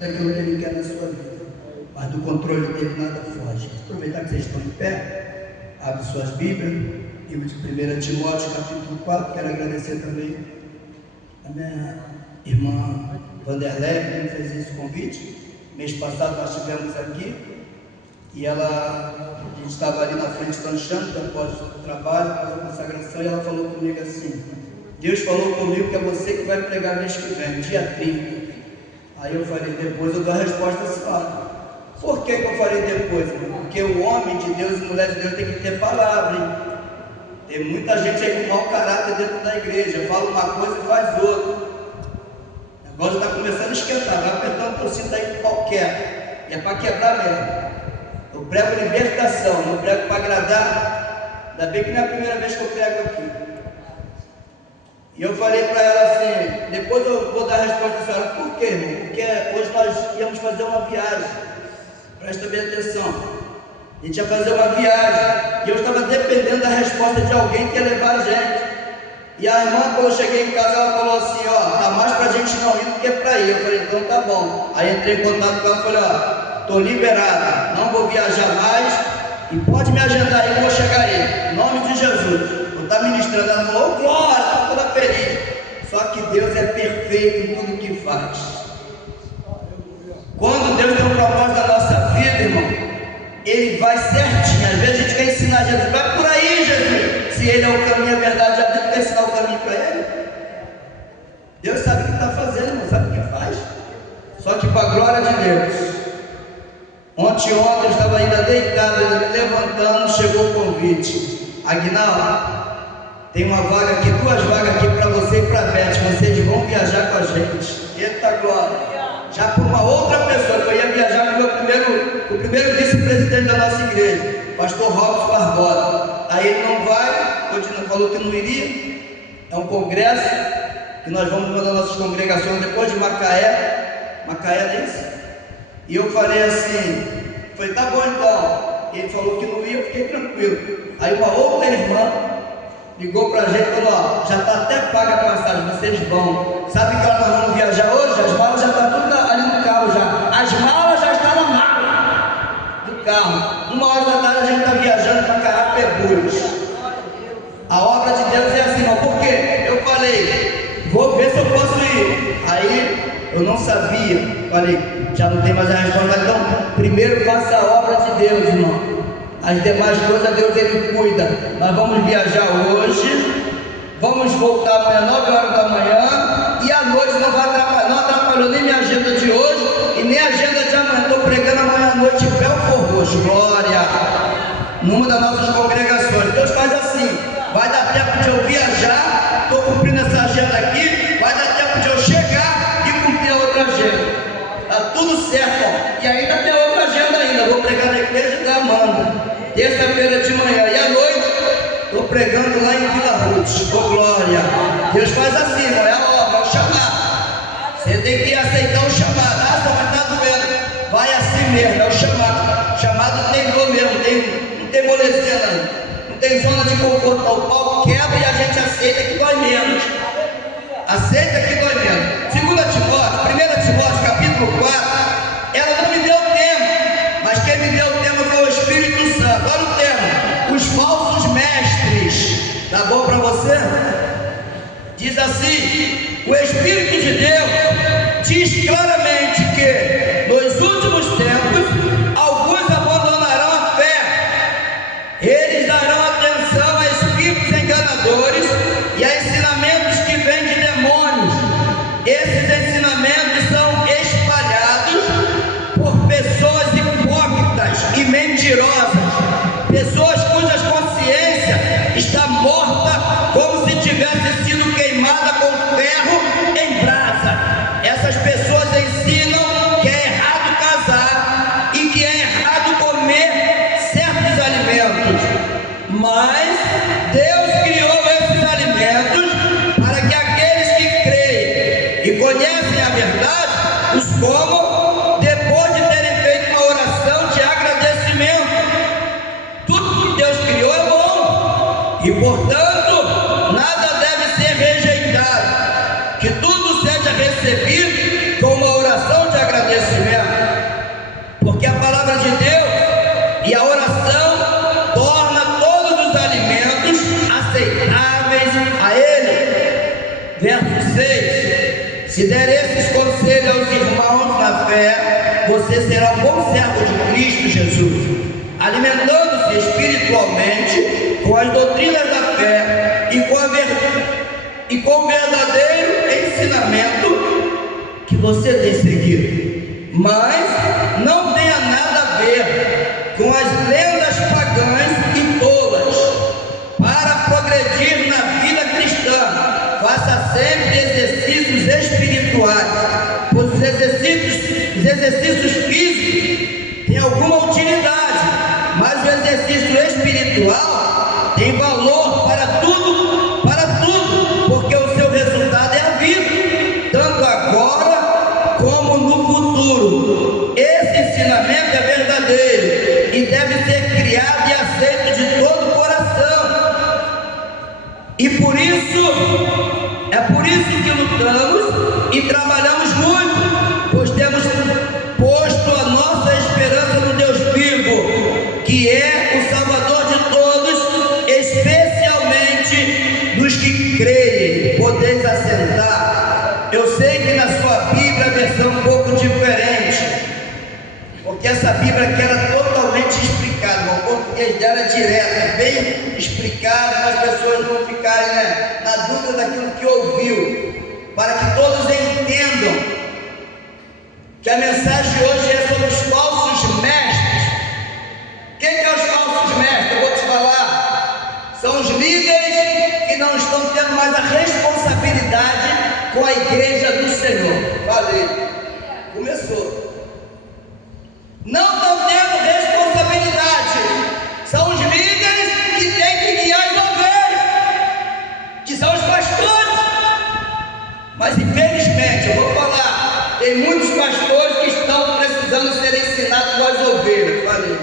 daquilo que Ele quer na sua vida, mas do controle dele nada foge. Aproveitar que vocês estão em pé, abre suas Bíblias, livro de 1 Timóteo, capítulo 4. Quero agradecer também a minha irmã Vanderlei, que me fez esse convite. Mês passado nós estivemos aqui e a gente estava ali na frente dançando após o trabalho, após a consagração, e ela falou comigo assim: Deus falou comigo que é você que vai pregar mês que vem, dia 30. Aí eu falei, depois eu dou a resposta assim. Por que eu falei depois? Porque o homem de Deus e mulher de Deus tem que ter palavra, hein? Tem muita gente aí com mau caráter dentro da igreja, fala uma coisa e faz outra. O negócio está começando a esquentar, vai apertando o cinto aí qualquer, e é para quebrar mesmo. Eu prego libertação, não prego para agradar. Ainda bem que não é a primeira vez que eu prego aqui. E eu falei para ela assim, depois eu vou dar a resposta à senhora, por quê, irmão? Porque hoje nós íamos fazer uma viagem, presta bem atenção, a gente ia fazer uma viagem, e eu estava dependendo da resposta de alguém que ia levar a gente. E a irmã, quando eu cheguei em casa, ela falou assim, tá mais para a gente não ir do que para ir. Eu falei, então tá bom. Aí entrei em contato com ela e falei, estou liberada, não vou viajar mais, e pode me agendar aí que eu vou chegar aí, em nome de Jesus. Está ministrando, ela falou, glória, está toda feliz. Só que Deus é perfeito em tudo que faz. Quando Deus tem um propósito na nossa vida, irmão, Ele vai certinho. Às vezes a gente quer ensinar Jesus, vai por aí, Jesus. Se Ele é o caminho, a verdade, já tem que ensinar o caminho para Ele. Deus sabe o que está fazendo, irmão, sabe o que faz. Só que para a glória de Deus. Ontem eu estava ainda deitado, ainda me levantando, chegou o convite. Aguinaldo, tem uma vaga aqui, 2 vagas aqui para você e para a Beth. Vocês vão viajar com a gente. Eita glória! Já por uma outra pessoa, que eu ia viajar com o primeiro vice-presidente da nossa igreja, pastor Robson Barbosa. Aí ele não vai, falou que não iria. É um congresso que nós vamos numa das nossas congregações depois de Macaé. Macaé é isso? E eu falei assim, tá bom então. E ele falou que não ia, eu fiquei tranquilo. Aí uma outra irmã ligou pra gente e falou, já está até paga a passagem, vocês vão. Sabe que nós vamos viajar hoje? As malas já estão tudo ali no carro já. As malas já estão na mala do carro. 1h da tarde a gente está viajando para Carapebus. A obra de Deus é assim, por quê? Eu falei, vou ver se eu posso ir. Aí eu não sabia, falei, já não tem mais a resposta, então primeiro faça a obra de Deus, irmão. As demais coisas Deus Ele cuida. Nós vamos viajar hoje, vamos voltar amanhã 9h da manhã, e à noite não vai atrapalhar, não atrapalhou nem minha agenda de hoje e nem a agenda de amanhã. Estou pregando amanhã à noite em Belfort Roxo, glória, numa das nossas congregações. Deus faz assim, vai dar tempo de eu viajar, estou cumprindo essa agenda aqui, vai dar tempo de eu chegar e cumprir a outra agenda. Está tudo certo, ó. E ainda tem outra agenda ainda, vou pregar na igreja da Amanda, terça-feira de manhã, e à noite estou pregando lá em Vila Ruth. Oh glória! Deus faz assim, não é a obra, é o chamado. Você tem que aceitar o chamado. Mas está doendo. Vai assim mesmo, é o chamado. O chamado tem dor mesmo, não tem molezinha não tem zona de conforto. O pau quebra e a gente aceita que dói menos. Aceita que dói menos. 2 Timóteo, 1 Timóteo capítulo 4, ela não me deu tempo, mas quem me deu tempo foi o Espírito Santo. Olha o tema, os falsos mestres. Tá bom para você? Diz assim, o Espírito de Deus diz claramente que nos últimos tempos alguns abandonarão a fé, eles darão atenção a espíritos enganadores e a ensinamentos que vêm de demônios. Esses ensinamentos são espalhados por pessoas hipócritas e mentirosas, pessoas cujas consciência está morta como se tivesse sido queimada com ferro em brasa. Essas pessoas ensinam que é errado casar e que é errado comer certos alimentos, mas Deus criou esses alimentos para que aqueles que creem e conhecem a verdade os comam depois de terem feito uma oração de agradecimento. Tudo que Deus criou é bom e, portanto, nada deve ser rejeitado. Que tudo seja recebido com uma oração de agradecimento. Se der esses conselhos aos irmãos na fé, você será um bom servo de Cristo Jesus, alimentando-se espiritualmente com as doutrinas da fé e com o verdadeiro ensinamento que você tem seguido. Mas não tenha nada a ver com as lendas pagãs e tolas. Para progredir na vida cristã, faça sempre exercícios espirituais, pois os exercícios físicos têm alguma utilidade, mas o exercício espiritual tem valor para tudo, porque o seu resultado é a vida, tanto agora como no futuro. Esse ensinamento é verdadeiro e deve ser criado e aceito de todo o coração. E por isso que lutamos e trabalhamos muito, pois temos posto a nossa esperança no Deus vivo, que é o Salvador de todos, especialmente dos que creem. Podeis assentar. Eu sei que na sua Bíblia a versão é um pouco diferente, porque essa Bíblia aqui era totalmente explicada, o português dela é direto, bem explicado, para as pessoas não ficarem, na dúvida daquilo que ouviu, para que todos entendam que a mensagem de hoje é sobre os falsos mestres. Quem é os falsos mestres? Eu vou te falar. São os líderes que não estão tendo mais a responsabilidade com a igreja do Senhor. Falei. Começou. Não estão tendo responsabilidade. São os líderes que têm que guiar as ovelhas, que são os pastores. Mas infelizmente, eu vou falar, tem muitos pastores que estão precisando ser ensinados com as ovelhas. Falei.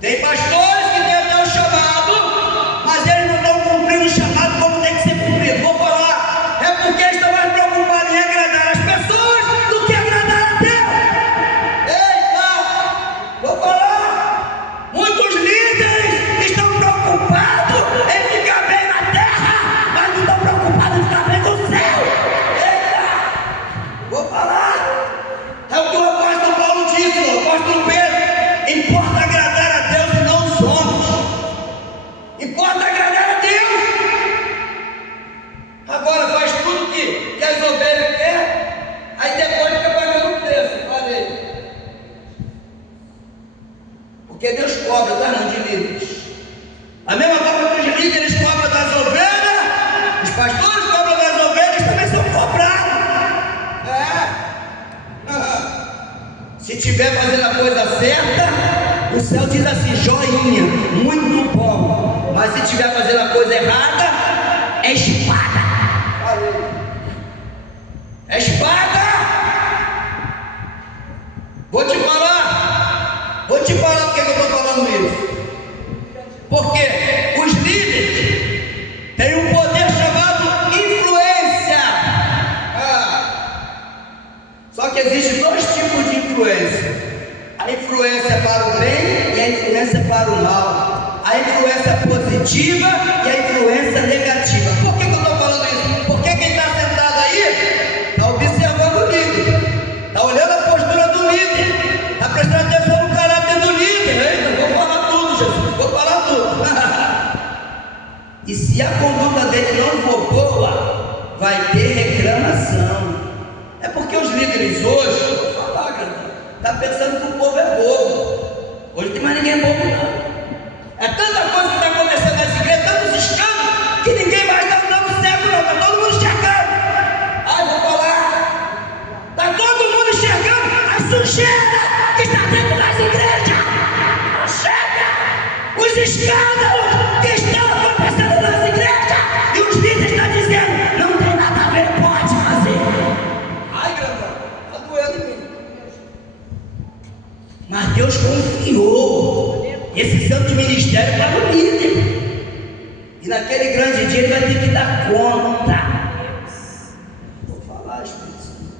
Tem pastores que têm até o chamado, mas eles não estão cumprindo o chamado como tem que ser cumprido. Vou falar, é porque estão mais preocupados em agradar as pessoas do que agradar a Deus. Eita! Vou falar, muitos líderes estão preocupados em ficar bem na terra, mas não estão preocupados em ficar bem no céu. Eita! Vou falar, é o que o apóstolo Paulo disse, o apóstolo Pedro: importa agradar a Deus e não os homens. Importa agradar a Deus. Agora faz tudo que as ovelhas querem, aí depois fica pagando o preço. Falei. Porque Deus cobra das mãos de líderes. A mesma forma que os líderes cobram das ovelhas, os pastores cobram das ovelhas, também são cobrados. Se estiver fazendo a coisa certa, o céu diz assim: joinha, muito bom. Mas se estiver fazendo a coisa errada, é espada. É espada. Vou te falar por que eu estou falando isso. Porque os líderes têm um poder chamado influência. Só que existem dois tipos de influência: a influência para o bem e a influência para o mal, a influência positiva e a influência negativa. Por que eu estou falando isso? Porque quem está sentado aí está observando o líder, está olhando a postura do líder, está prestando atenção no caráter do líder. Eita, vou falar tudo, Jesus, vou falar tudo. E se a conduta dele não for boa, vai ter reclamação. É porque os líderes hoje, vou falar, está pensando que o povo é bobo. Hoje não tem mais ninguém bobo, não. É tanta coisa que está acontecendo nessa igreja, tantos escândalos, que ninguém mais está dando certo, não. Está todo mundo enxergando. Ai, vou falar. Está todo mundo enxergando a sujeira que está dentro das igrejas. Não chega. Os escândalos que estão acontecendo nas igrejas. E os líderes estão dizendo: não tem nada a ver, pode fazer. Ai, grandão, está doendo em mim. Mas Deus confiou esse santo ministério para o líder. E naquele grande dia ele vai ter que dar conta. Vou falar, Espírito Santo.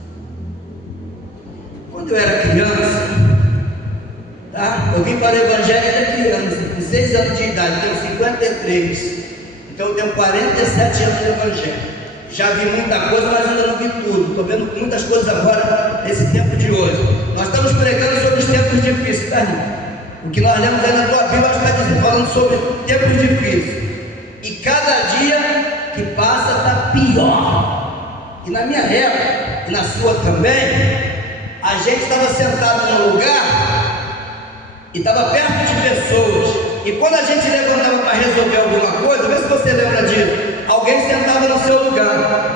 Quando eu era criança, eu vim para o Evangelho da criança, com 6 anos de idade, tenho 53. Então eu tenho 47 anos de Evangelho. Já vi muita coisa, mas ainda não vi tudo. Estou vendo muitas coisas agora nesse tempo de hoje. Nós estamos pregando sobre os tempos difíceis, tá, irmão? O que nós lemos aí na tua Bíblia está falando sobre tempos difíceis. E cada dia que passa está pior. E na minha época, e na sua também, a gente estava sentado num lugar e estava perto de pessoas. E quando a gente levantava para resolver alguma coisa, vê se você lembra disso, alguém sentava no seu lugar.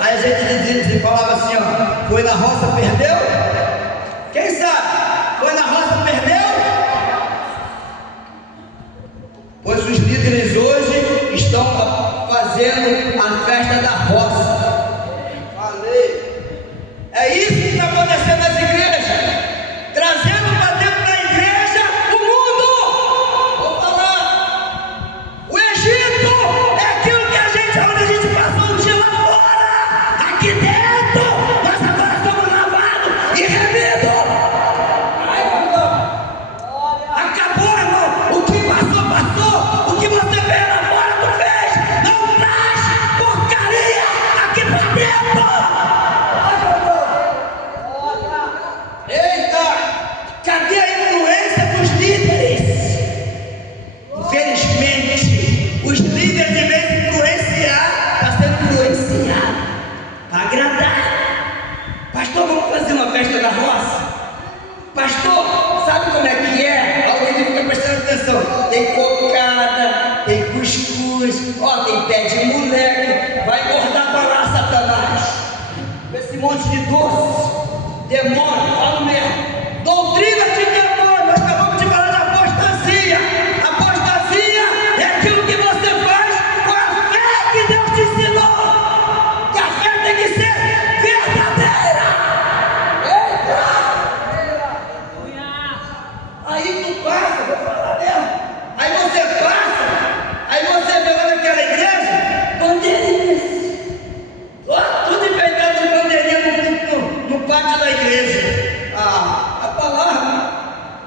Aí a gente dizia, falava assim, ó, foi na roça, perdeu? Quem sabe? Foi na roça, perdeu? Pois os líderes hoje estão fazendo a festa da roça. Falei. É isso que está acontecendo nas igrejas. Trazendo para dentro da igreja o mundo. Vou falar. O Egito é aquilo que a gente, onde a gente passou um dia lá fora. Aqui dentro, nós agora somos lavados e remidos. Acabou, irmão. O que passou, passou. O que você fez lá fora, tu fez. Não traz porcaria aqui para dentro. Eita! Cadê a influência dos líderes? Infelizmente, os líderes, em vez de influenciar, estão sendo influenciados para agradar. Pastor, vamos fazer uma festa da roça? Pastor, sabe como é que é? Alguém fica prestando atenção. Tem cocada, tem cuscuz, ó, tem pé de moleque. Vai engordar para lá, Satanás. Esse monte de doce. Demônio, falo mesmo. Doutrina de demônio. Nós acabamos de falar de apostasia. Apostasia é aquilo que você faz com a fé que Deus te ensinou. Que a fé tem que ser verdadeira. Aí tu passa, vou falar mesmo. Aí você passa, aí você vê lá naquela igreja, bandeirinhas. Tudo enfeitado de bandeirinha no pátio da igreja. A palavra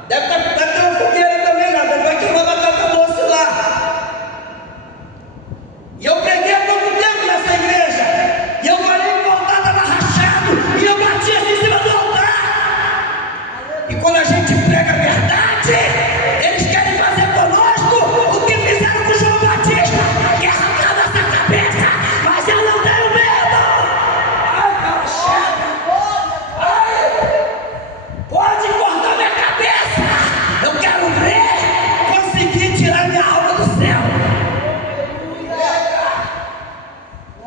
deve ter uma fogueira também lá, deve ter uma batata doce lá. E eu preguei há pouco tempo nessa igreja, e eu falei que o altar estava rachado, e eu bati assim em cima do altar. E quando a gente prega a verdade, eles querem fazer conosco o que fizeram com João Batista, que arrancaram nossa cabeça, mas eu não tenho medo. Ai, cara, chega. Pode cortar minha cabeça. Eu quero ver conseguir tirar minha alma do céu.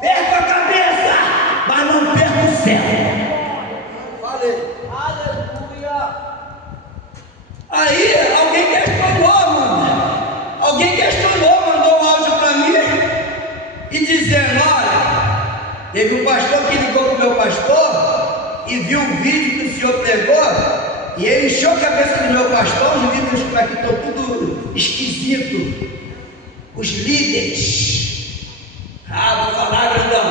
Perco a cabeça, mas não perco o céu. Falei. Aleluia. Aí alguém questionou, mano. Alguém questionou, mandou um áudio para mim e dizendo, olha, teve um pastor que ligou para o meu pastor e viu o vídeo que o senhor pregou e ele encheu a cabeça do meu pastor, os líderes como é que estão tudo esquisito. Os líderes. Ah, vou falar, grandão.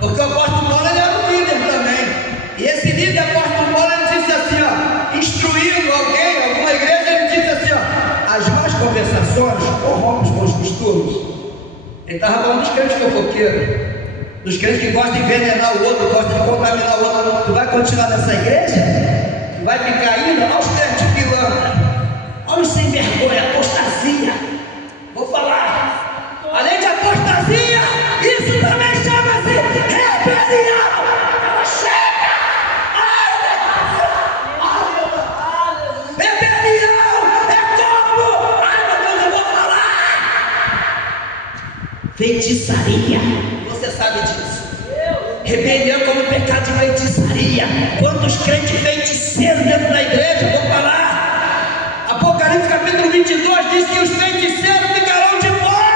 Porque o apóstolo Paulo ele era um líder também. E esse líder, apóstolo Paulo, ele disse assim, ó, instruindo alguém, alguma igreja, ele disse assim, ó, as más conversações corrompem os bons costumes. Ele estava falando dos crentes fofoqueiros, dos crentes que gostam de envenenar o outro, gostam de contaminar o outro. Tu vai continuar nessa igreja? Tu vai ficar indo? Olha os crentes pilantra, olha os sem vergonha, apostasia. Vou falar. Além de apostasia, isso também chama-se rebelião. Ela chega. Rebelião é como, ai meu Deus, eu vou falar. Feitiçaria. Você sabe disso. Rebelião como pecado de feitiçaria. Quantos crentes feiticeiros dentro da igreja? Vou falar. Apocalipse capítulo 22 diz que os feiticeiros ficarão de fora.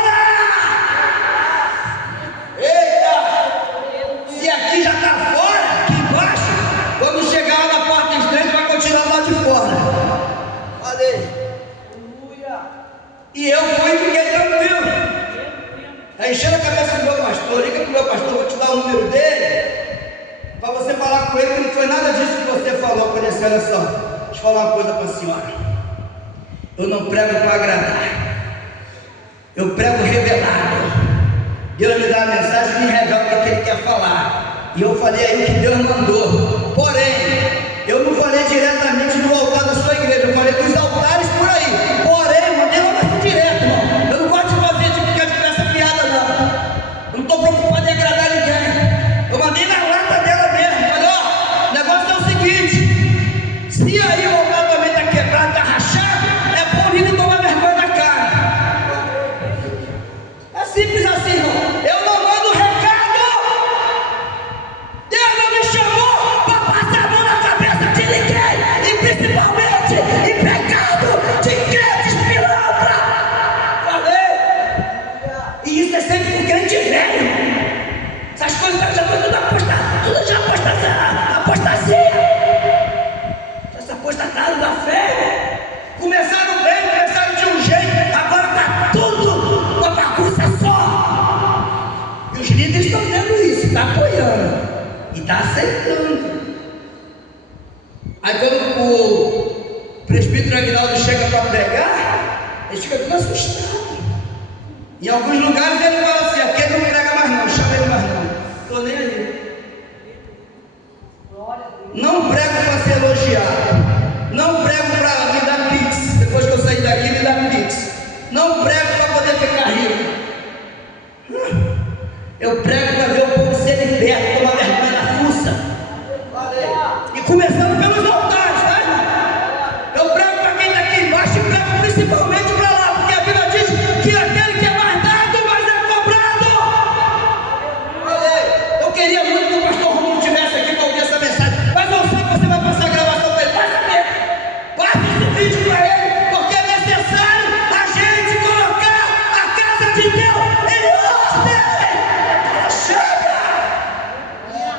Se aqui já está fora, aqui embaixo, quando chegar lá na porta estreita, vai continuar lá de fora. Falei. E eu fui e fiquei tranquilo. Aí enchendo a cabeça do meu pastor, liga para o meu pastor, vou te dar o número dele, para você falar com ele que não foi nada disso que você falou com ele. Olha só, deixa eu falar uma coisa para a senhora. Eu não prego para agradar, eu prego revelado. Deus me dá a mensagem e me revela o que ele quer falar. E eu falei aí o que Deus mandou. Porém, eu não falei diretamente do altar da sua igreja, eu falei dos altares por aí. Porém, mandei lá mais direto, irmão. Eu não gosto de fazer de essa piada, não. Eu não estou preocupado em agradar ninguém. Eu mandei na lata dela mesmo. Falei, ó, o negócio é o seguinte: se aí o altar também está quebrado, está rachado, é bom vir tomar vergonha na cara. É simples assim, irmão. Eu não mando recado. Deus não me chamou para passar a mão na cabeça de ninguém, e principalmente em pecado de crentes pilantra. Falei. E isso é sempre com crente velho. Essas coisas já estão tudo apostadas, tudo já apostasia. Essa apostatada da fé. Começaram bem, começaram de um jeito, agora está tudo uma bagunça só. E os líderes estão vendo isso, estão apoiando e está aceitando. Aí quando o presbítero Aguinaldo chega para pregar, ele fica tudo assustado. Em alguns lugares ele fala assim: aqui ele não prega mais não, chama ele mais não. Estou nem aí. Não prego para ser elogiado. Não prego para me dar pix. Depois que eu sair daqui, me dá pix. Não prego para poder ficar rico. Eu prego para ver o povo ser liberto, tomar vergonha na fuça. E começando pelos altares, tá, irmão? Eu prego para quem está aqui embaixo e prego principalmente para lá, porque a Bíblia diz que aquele que é mais dado, mais é cobrado. Eu queria muito que o pastor Romulo estivesse aqui para ouvir essa mensagem, mas eu sei que você vai passar a gravação para ele. Passa esse vídeo para ele, porque é necessário a gente colocar a casa de Deus em ordem. Chega!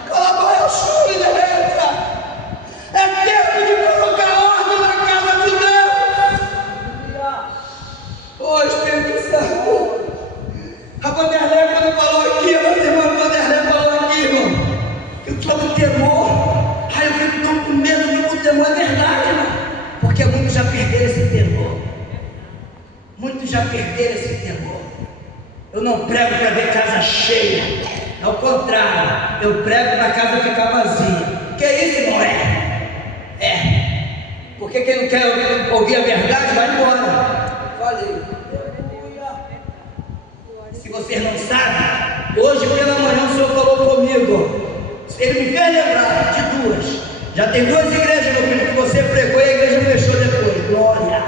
Colabora, eu choro e derreta. É tempo de colocar ordem na casa de Deus. Ô Espírito Santo. A Vanderlei, quando falou aqui, a nossa irmã Vanderlei falou aqui, irmão, que eu estou com temor. Ai, eu estou com medo, eu estou com temor. É verdade, irmão. Porque muitos já perderam esse temor. Muitos já perderam esse temor. Eu não prego para ver casa cheia. Ao contrário, eu prego para a casa ficar vazia. Que isso, irmão? Porque quem não quer ouvir a verdade, vai embora. Falei. Se vocês não sabem, hoje pela manhã o Senhor falou comigo. Ele me fez lembrar de duas. Já tem duas igrejas, meu filho, que você pregou e a igreja fechou depois. Glória.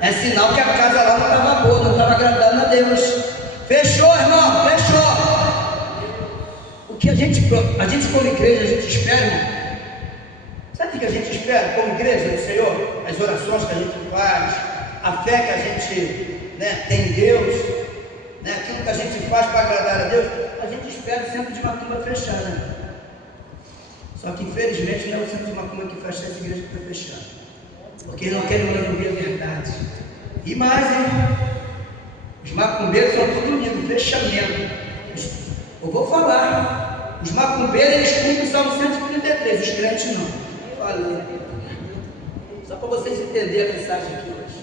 É sinal que a casa lá não estava boa, não estava agradando a Deus. Fechou, irmão, fechou. O que a gente como igreja, a gente espera, irmão? Sabe o que a gente espera como igreja do Senhor? As orações que a gente faz, a fé que a gente tem em Deus, aquilo que a gente faz para agradar a Deus, a gente espera sempre de macumba fechada. Só que infelizmente não é o centro de macumba que fecha essa igreja que está fechada, porque não querem mais ouvir a verdade. E mais, hein? Os macumbeiros são tudo unidos, fechamento. Eu vou falar, os macumbeiros eles cumprem o Salmo 133, os crentes não. Falei. Só para vocês entenderem a mensagem aqui hoje.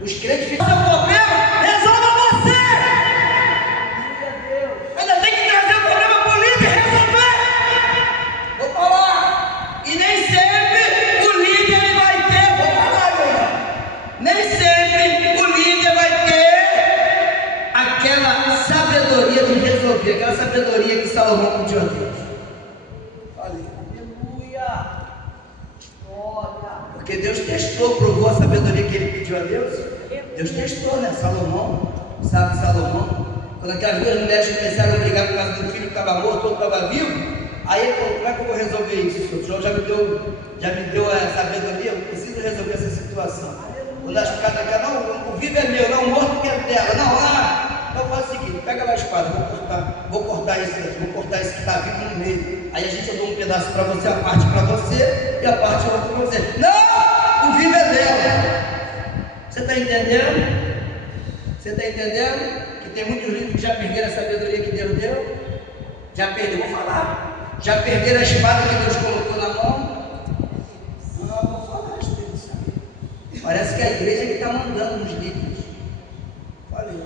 Os crentes ficam seu problema, resolva você! Ainda tem que trazer o problema para o líder e resolver! Vou falar! E nem sempre o líder ele vai ter, vou falar, meu irmão! Nem sempre o líder vai ter aquela sabedoria de resolver, aquela sabedoria que Salomão pediu a Deus. Falei. Aleluia! Porque Deus testou, provou a sabedoria que ele pediu a Deus. Deus testou, né? Salomão, sabe Salomão? Quando aquelas duas mulheres começaram a brigar por causa do filho que estava morto, outro estava vivo, aí ele falou: como é que eu vou resolver isso? O Senhor já me deu a sabedoria, eu preciso resolver essa situação. Quando as ficaram aqui, não, o vivo é meu, não, o morto que é dela, não, então faz o seguinte: pega lá a espada, vou cortar esse aqui, vou cortar esse que está vivo no meio. Aí a gente eu dou um pedaço para você, a parte para você e a parte outra para você. Não! O vivo é dela. Você está entendendo? Você está entendendo? Que tem muitos líderes que já perderam a sabedoria que Deus deu. Já perderam, vou falar. Já perderam a espada que Deus colocou na mão. Não, vou falar, Espírito Santo. Parece que é a igreja que está mandando nos líderes. Falei.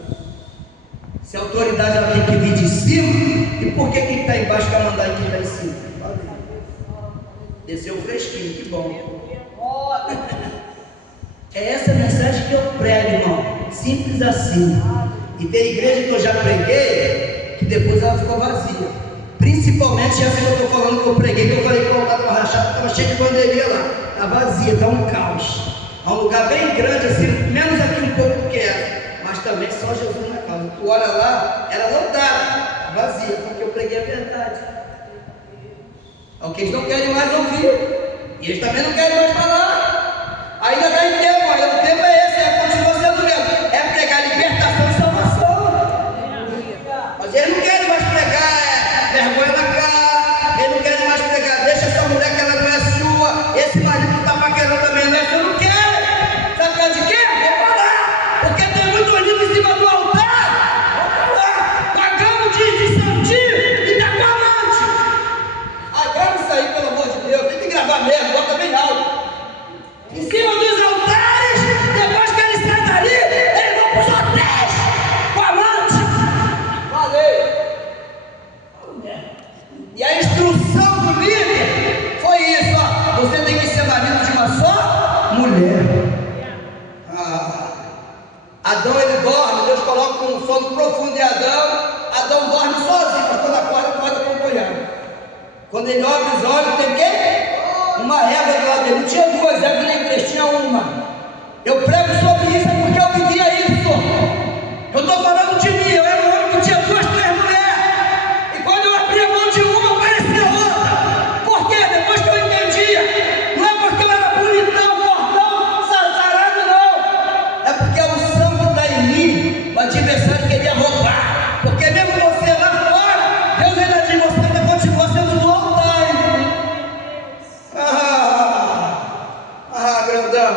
Se a autoridade ela tem que vir de cima, por que quem está embaixo quer mandar em quem está em cima? Desceu fresquinho, que bom. É essa mensagem que eu prego, irmão. Simples assim. E tem igreja que eu já preguei, que depois ela ficou vazia. Principalmente essa que eu estou falando que eu preguei, que eu falei que eu estava rachado, estava cheio de pandemia lá. Está vazia, está um caos. É um lugar bem grande, assim, menos aqui um pouco que é. Mas também só Jesus na casa. Tu olha lá, era lotada, vazia, porque eu preguei a verdade. É o que eles não querem mais ouvir. E eles também não querem mais falar. Ainda dá em tempo, aí o tempo é esse, continua sendo mesmo. É pregar libertação e salvação. Mas eles não querem mais pregar vergonha na cara. Eles não querem mais pregar, deixa essa mulher que ela não é sua. Esse marido que está paquerando também não é seu, não quer. Sabe por causa de quê? Vou falar. Porque tem muito livro em cima do altar. Vou falar. Pagando de santinho e da amante. Ai, grava isso aí, pelo amor de Deus. Tem que gravar mesmo, bota bem alto. Em cima dos altares, depois que eles saem dali, eles vão para os hotéis com amante. Falei. E a instrução do líder foi isso, ó. Você tem que ser marido de uma só mulher. Adão, ele dorme, Deus coloca um sono profundo em Adão. Adão dorme sozinho, mas quando acorda acompanhado. Quando ele abre os olhos, tem o quê? Uma régua do lado dele. Não tinha duas réguas nem três, tinha uma. Eu prego sobre isso porque eu vivia isso. Eu estou falando de mim. Eu era um homem que tinha duas, três mulheres. E quando eu abri a mão de uma, aparecia outra. Por quê? Depois que eu entendia. Não é porque eu era bonitão, fortão, sararado, não. É porque a unção que está em mim, o adversário queria roubar. Porque mesmo você lá fora, Deus ainda diz, você ainda continua sendo do altar. Grandão.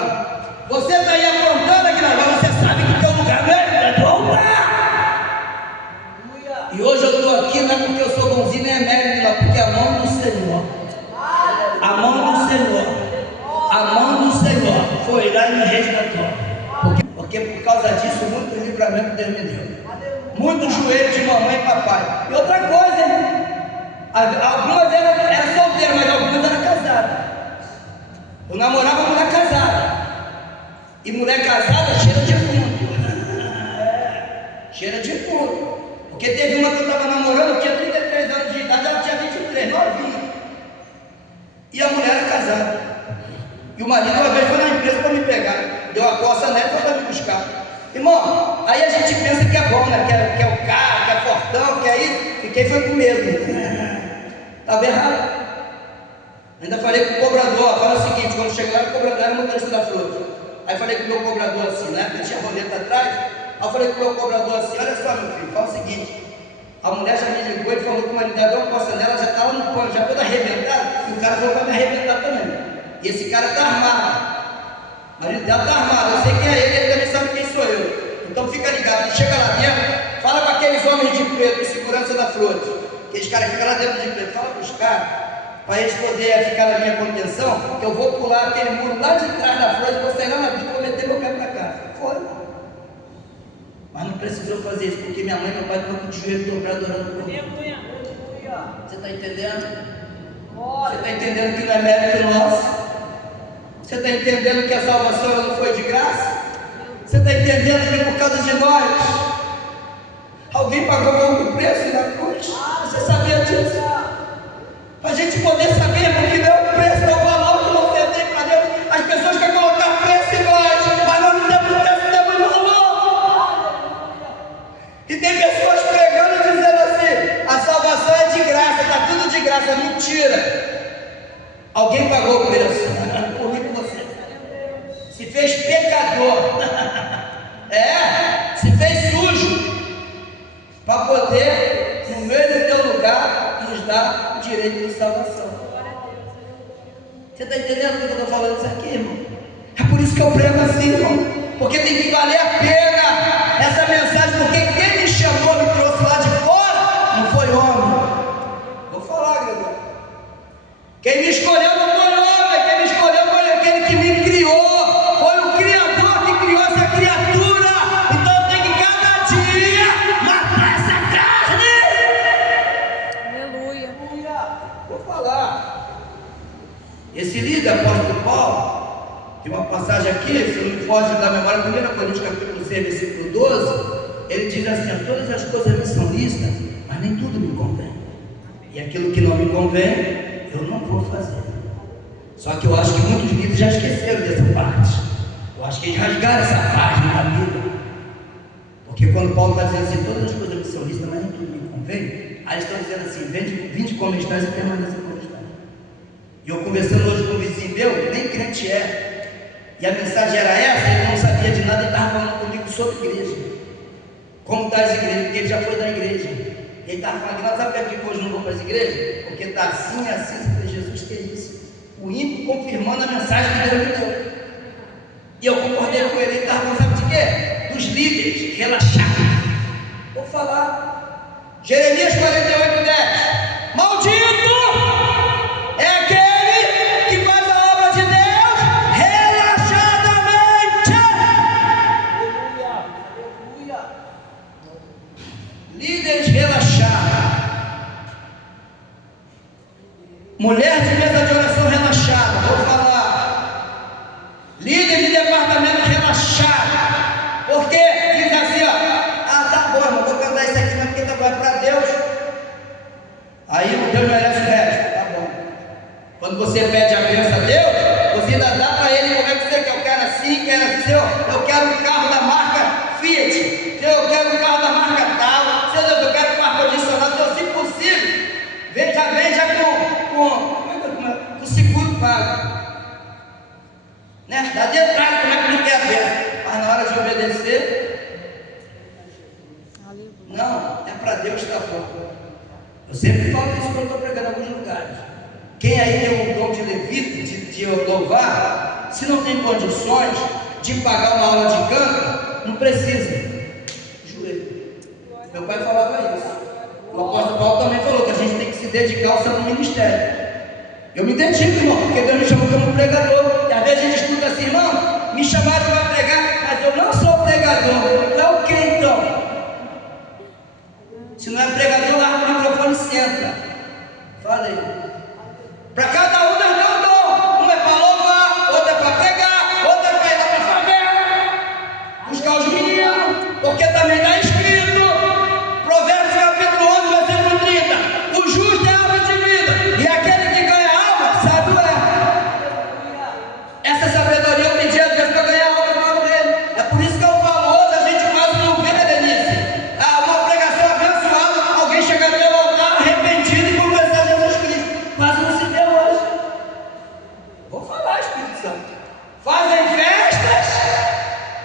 Você está aí apontando aqui na mão, você sabe que o teu lugar não é do altar. E hoje eu estou aqui não é porque eu sou bonzinho, nem é mérito, não, porque a mão do Senhor. A mão do Senhor. A mão do Senhor foi lá e me resgatou. Porque por causa disso, muito livramento Deus me deu. Muito joelho de mamãe e papai. E outra coisa, hein? Algumas eram solteiras, mas algumas eram casadas. Eu namorava mulher casada. E mulher casada cheira de fundo. Cheira de fundo. Porque teve uma que eu estava namorando, eu tinha 33 anos de idade, ela tinha 23, novinha. E a mulher era casada. E o marido uma vez foi na empresa para me pegar. Deu a coça nela e foi para me buscar. Irmão, aí a gente pensa que é bom, né? Que é o cara, que é fortão, que é isso. Fiquei foi com medo. Estava errado. Ainda falei com o cobrador, fala o seguinte, quando chega lá, o cobrador era motorista da frota. Aí falei com o meu cobrador assim, né? Porque tinha roleta atrás. Aí eu falei com o meu cobrador assim, olha só meu filho, fala o seguinte, a mulher já me ligou e falou que uma unidade deu uma coça nela, já estava no pano, já toda arrebentada, e o cara falou para me arrebentar também. E esse cara está armado. O marido dela está armado, eu sei quem é ele também sabe quem sou eu. Então fica ligado, ele chega lá dentro, fala com aqueles homens de preto, de segurança da frota. Aqueles caras que ficam lá dentro de preto, fala para os caras, para eles poderem ficar na minha contenção, que eu vou pular aquele muro lá de trás da frota, vou sair lá na vida e vou meter meu pé para cá. Foi. Mas não precisou fazer isso, porque minha mãe e meu pai estão com o joelho dobrado orando por mim. Você está entendendo? Você está entendendo que não é mérito nosso? Você está entendendo que a salvação não foi de graça? Você está entendendo que por causa de nós, alguém pagou algum preço na cruz? Você sabia disso? Para a gente poder saber, porque não é o preço, é o valor que você tem para Deus. As pessoas querem colocar preço em nós, mas nós não temos preço, temos valor. E tem pessoas pregando e dizendo assim, a salvação é de graça, está tudo de graça. Mentira. Alguém pagou o preço, por mim e por você. Se fez pecador. Se fez sujo. Para poder, no meio do teu lugar, nos dar o direito de salvação. Você está entendendo o que eu estou falando isso aqui, irmão? É por isso que eu prego assim, irmão. Porque tem que valer a pena essa mensagem, porque quem me chamou, me trouxe lá de fora, não foi homem. Vou falar, galera. Quem me escolheu não foi homem, quem me escolheu foi aquele que me criou. Foi o Criador que criou essa criatura. Então tem que cada dia matar essa carne. Vou falar. Esse líder, apóstolo Paulo, tem uma passagem aqui, se não me foge da memória, 1 Coríntios capítulo 6, versículo 12, ele diz assim: todas as coisas me são lícitas, mas nem tudo me convém. E aquilo que não me convém, eu não vou fazer. Só que eu acho que muitos líderes já esqueceram dessa parte. Eu acho que eles rasgaram essa página da Bíblia. Porque quando Paulo está dizendo assim, todas as coisas me são lícitas, mas nem tudo me convém, aí eles estão dizendo assim: vinde como estás e permaneça como estás. E eu conversando hoje com um vizinho meu, nem crente é, e a mensagem era essa, ele não sabia de nada e estava falando comigo sobre igreja. Como está as igrejas? Porque ele já foi da igreja. Ele estava falando, nós sabemos que hoje não vou para as igrejas? Porque está assim, assim, eu falei: Jesus, que é isso? O ímpio confirmando a mensagem que Deus me deu. E eu concordei com ele estava falando, sabe de quê? Dos líderes relaxados. Vou falar. Jeremias 48, 10. Maldito é aquele que faz a obra de Deus relaxadamente. Aleluia, aleluia. Líderes relaxados. Mulher de mesa de oração relaxada. Vou falar. Líder de departamento relaxado. Porque diz assim, ó: tá bom, irmão, vou cantar isso aqui, mas porque tá bom, é para Deus. Aí o Deus merece o resto. Tá bom. Quando você pede a bênção a Deus, você ainda dá para ele como é que você quer. Eu quero assim, quero assim, Senhor, eu quero um carro da marca Fiat. Senhor, eu quero um carro da marca tal. Senhor Deus, eu quero um ar-condicionado. Senhor, se possível, veja com seguro pago. Né? Dá detalhe como é que não quer ver, mas na hora de obedecer, não, é para Deus, tá bom. Eu sempre falo isso quando eu estou pregando em alguns lugares. Quem aí tem um dom de levita, de louvar, se não tem condições de pagar uma aula de canto, não precisa. Joelho. Meu pai falava isso. O apóstolo Paulo também falou que a gente tem que se dedicar ao seu ministério. Eu me dedico, irmão, porque Deus me chamou como pregador. E às vezes a gente escuta assim: irmão, me chamaram para pregar, mas eu não sou pregador. Então o que então? Se não é pregador, larga o microfone e senta. Falei. Para cada um nós damos um dom. Um é para louvar, outro é para pregar, outro é para ir lá para a favela, buscar os meninos, porque também está escrito, Provérbios capítulo 11, versículo 30: o justo é árvore de vida, e aquele que ganha alma, sabe o essa sabedoria eu pedi a Deus para ganhar alma para ele. É por isso que eu falo hoje, a gente quase não vê, Denise, uma pregação abençoada, alguém chegando pelo altar arrependido e conversar a Jesus Cristo. Quase não se vê hoje. Vou falar, Espírito Santo. Fazem festas,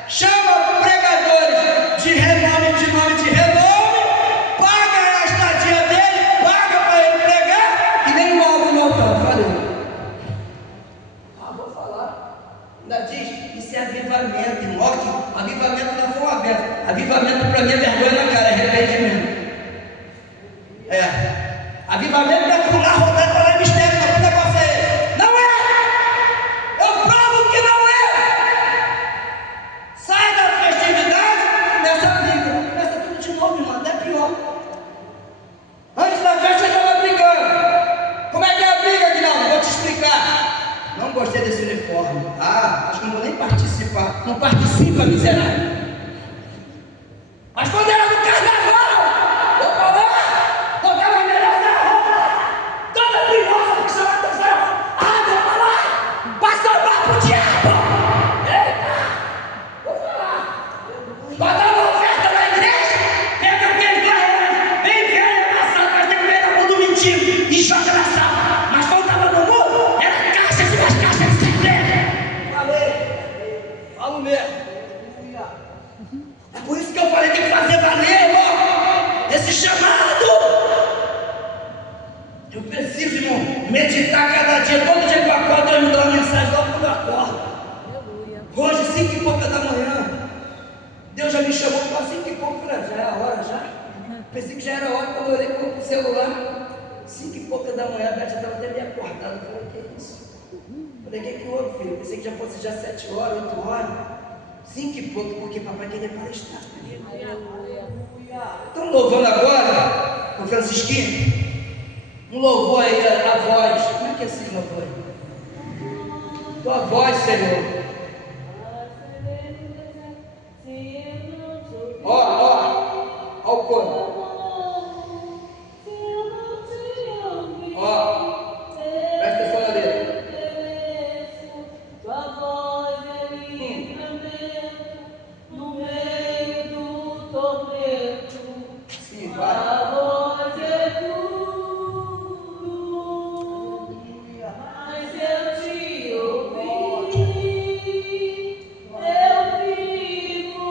chamam pregadores de renome, paga a estadia dele, paga para ele pregar, e nem um algo no altar. Falei. Vou falar. Ainda diz, isso é avivamento, irmão. Avivamento não foi uma benção. Avivamento para mim é vergonha na cara, é arrependimento. Avivamento não é pular, rodar, falar mistério, mas que negócio é esse? Não é! Eu provo que não é! Sai da festividade, começa a briga. Começa tudo de novo, irmão, até pior. Antes da festa eu estava brigando. Como é que é a briga, Guilherme? Vou te explicar. Não gostei desse uniforme. Acho que não vou nem participar. Não participa, miserável. Mas quando era no carnaval, eu falar, botava a melhor roupa, toda brilhosa, que chama atenção. Vou falar, vai salvar pro diabo. Eita, vou falar. Botava oferta na igreja, pega aquele carro, vem velho na sala, vai ter que ver na mão do mendigo e joga na sala. Mas quando estava no mundo, era caixas e mais caixas de cerveja. Falei, falo mesmo. É por isso que eu falei, tem que fazer valer, irmão, esse chamado. Eu preciso, irmão, meditar cada dia. Todo dia que eu acordo, Deus me dá uma mensagem logo quando eu acordo. Hoje, 5 e pouca da manhã, Deus já me chamou para 5 e pouco. Falei, já é a hora, já? Pensei que já era a hora quando eu olhei para o celular. 5 e pouca da manhã, a Beth já estava até meio acordada. Eu falei, que é isso? Eu falei, que houve, filho? Pensei que já fosse já 7 horas, 8 horas. 5 e pouco, porque papai queria palestrar. Estão louvando agora o Francisquinho? Um louvor aí, a voz. Como é que é esse louvor aí? Tua voz, Senhor. Ó o coro. Presta atenção na letra. Tua voz é livramento no meio do tormento. Sim, Tua vai. voz é tudo, mas eu te ouvi. Eu vivo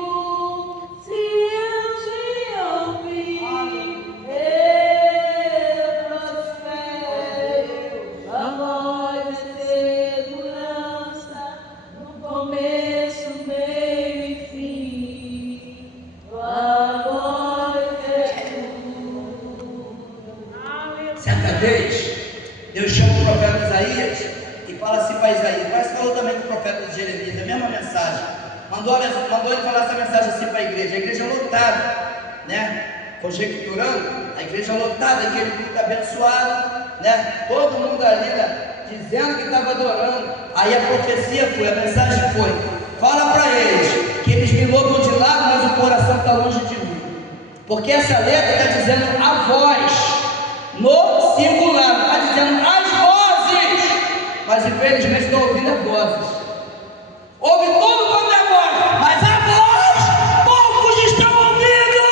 se eu te ouvir. Eu prospero. Tua voz é segurança no começo, meio e fim. Tua voz é tudo. Certa vez, Deus chama o profeta Isaías e fala assim para Isaías. Parece que falou também com o profeta Jeremias, a mesma mensagem. Mandou ele falar essa mensagem assim para a igreja lotada, né? Conjecturando, a igreja lotada, aquele culto abençoado, né? Todo mundo ali, né? Dizendo que estava adorando. Aí a profecia foi, a mensagem foi: fala para eles que eles me louvam de lado, mas o coração está longe de mim. Porque essa letra está dizendo a voz, no singular, não está dizendo as vozes, mas infelizmente estão ouvindo as vozes. Ouve tudo quanto é voz, mas a voz, poucos estão ouvindo.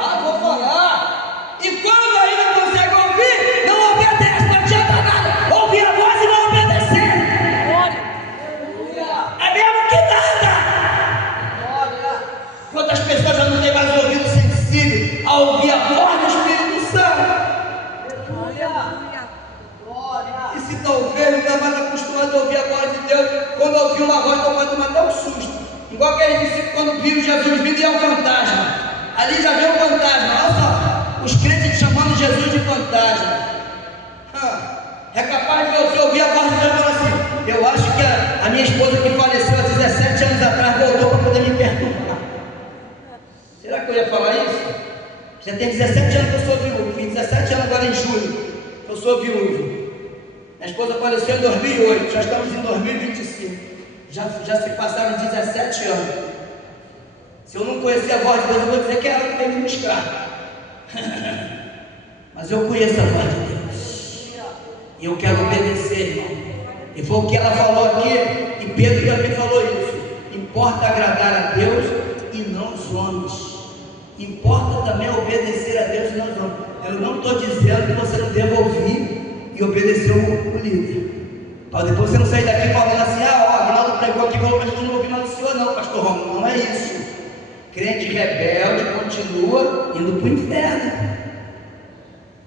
Ah, vou falar. E quando ainda consegue ouvir, não obedece, não adianta nada. Ouvir a voz e não obedecer. É mesmo que nada. Quantas pessoas já não têm mais ouvido sensível a ouvir a voz do Espírito Santo? E se talvez não está mais acostumado a ouvir a voz de Deus, quando ouvir uma voz, pode tomar até um susto. Igual aquele discípulo quando viram Jesus vindo e é um fantasma. Ali já viu um fantasma. Olha só, os crentes chamando Jesus de fantasma. É capaz de você ouvir a voz de Deus e falar assim: eu acho que a minha esposa que faleceu há 17 anos atrás voltou para poder me perturbar. Será que eu ia falar isso? Já tem 17 anos que eu sou viúvo, fiz 17 anos agora em julho, que eu sou viúvo. Minha esposa faleceu em 2008, já estamos em 2025. Já se passaram 17 anos. Se eu não conhecer a voz de Deus, eu vou dizer que ela que veio me buscar. Mas eu conheço a voz de Deus. E eu quero obedecer, irmão. E foi o que ela falou aqui, e Pedro também falou isso. Importa agradar a Deus e não os homens. Importa também obedecer a Deus e não os homens. Eu não estou dizendo que você não deva ouvir e obedecer o líder. Para depois você não sair daqui falando assim: ah, ó, Aguinaldo pregou aqui, mas a gente não ouviu nada do senhor não, pastor Romulo. Não é isso. Crente rebelde continua indo para o inferno.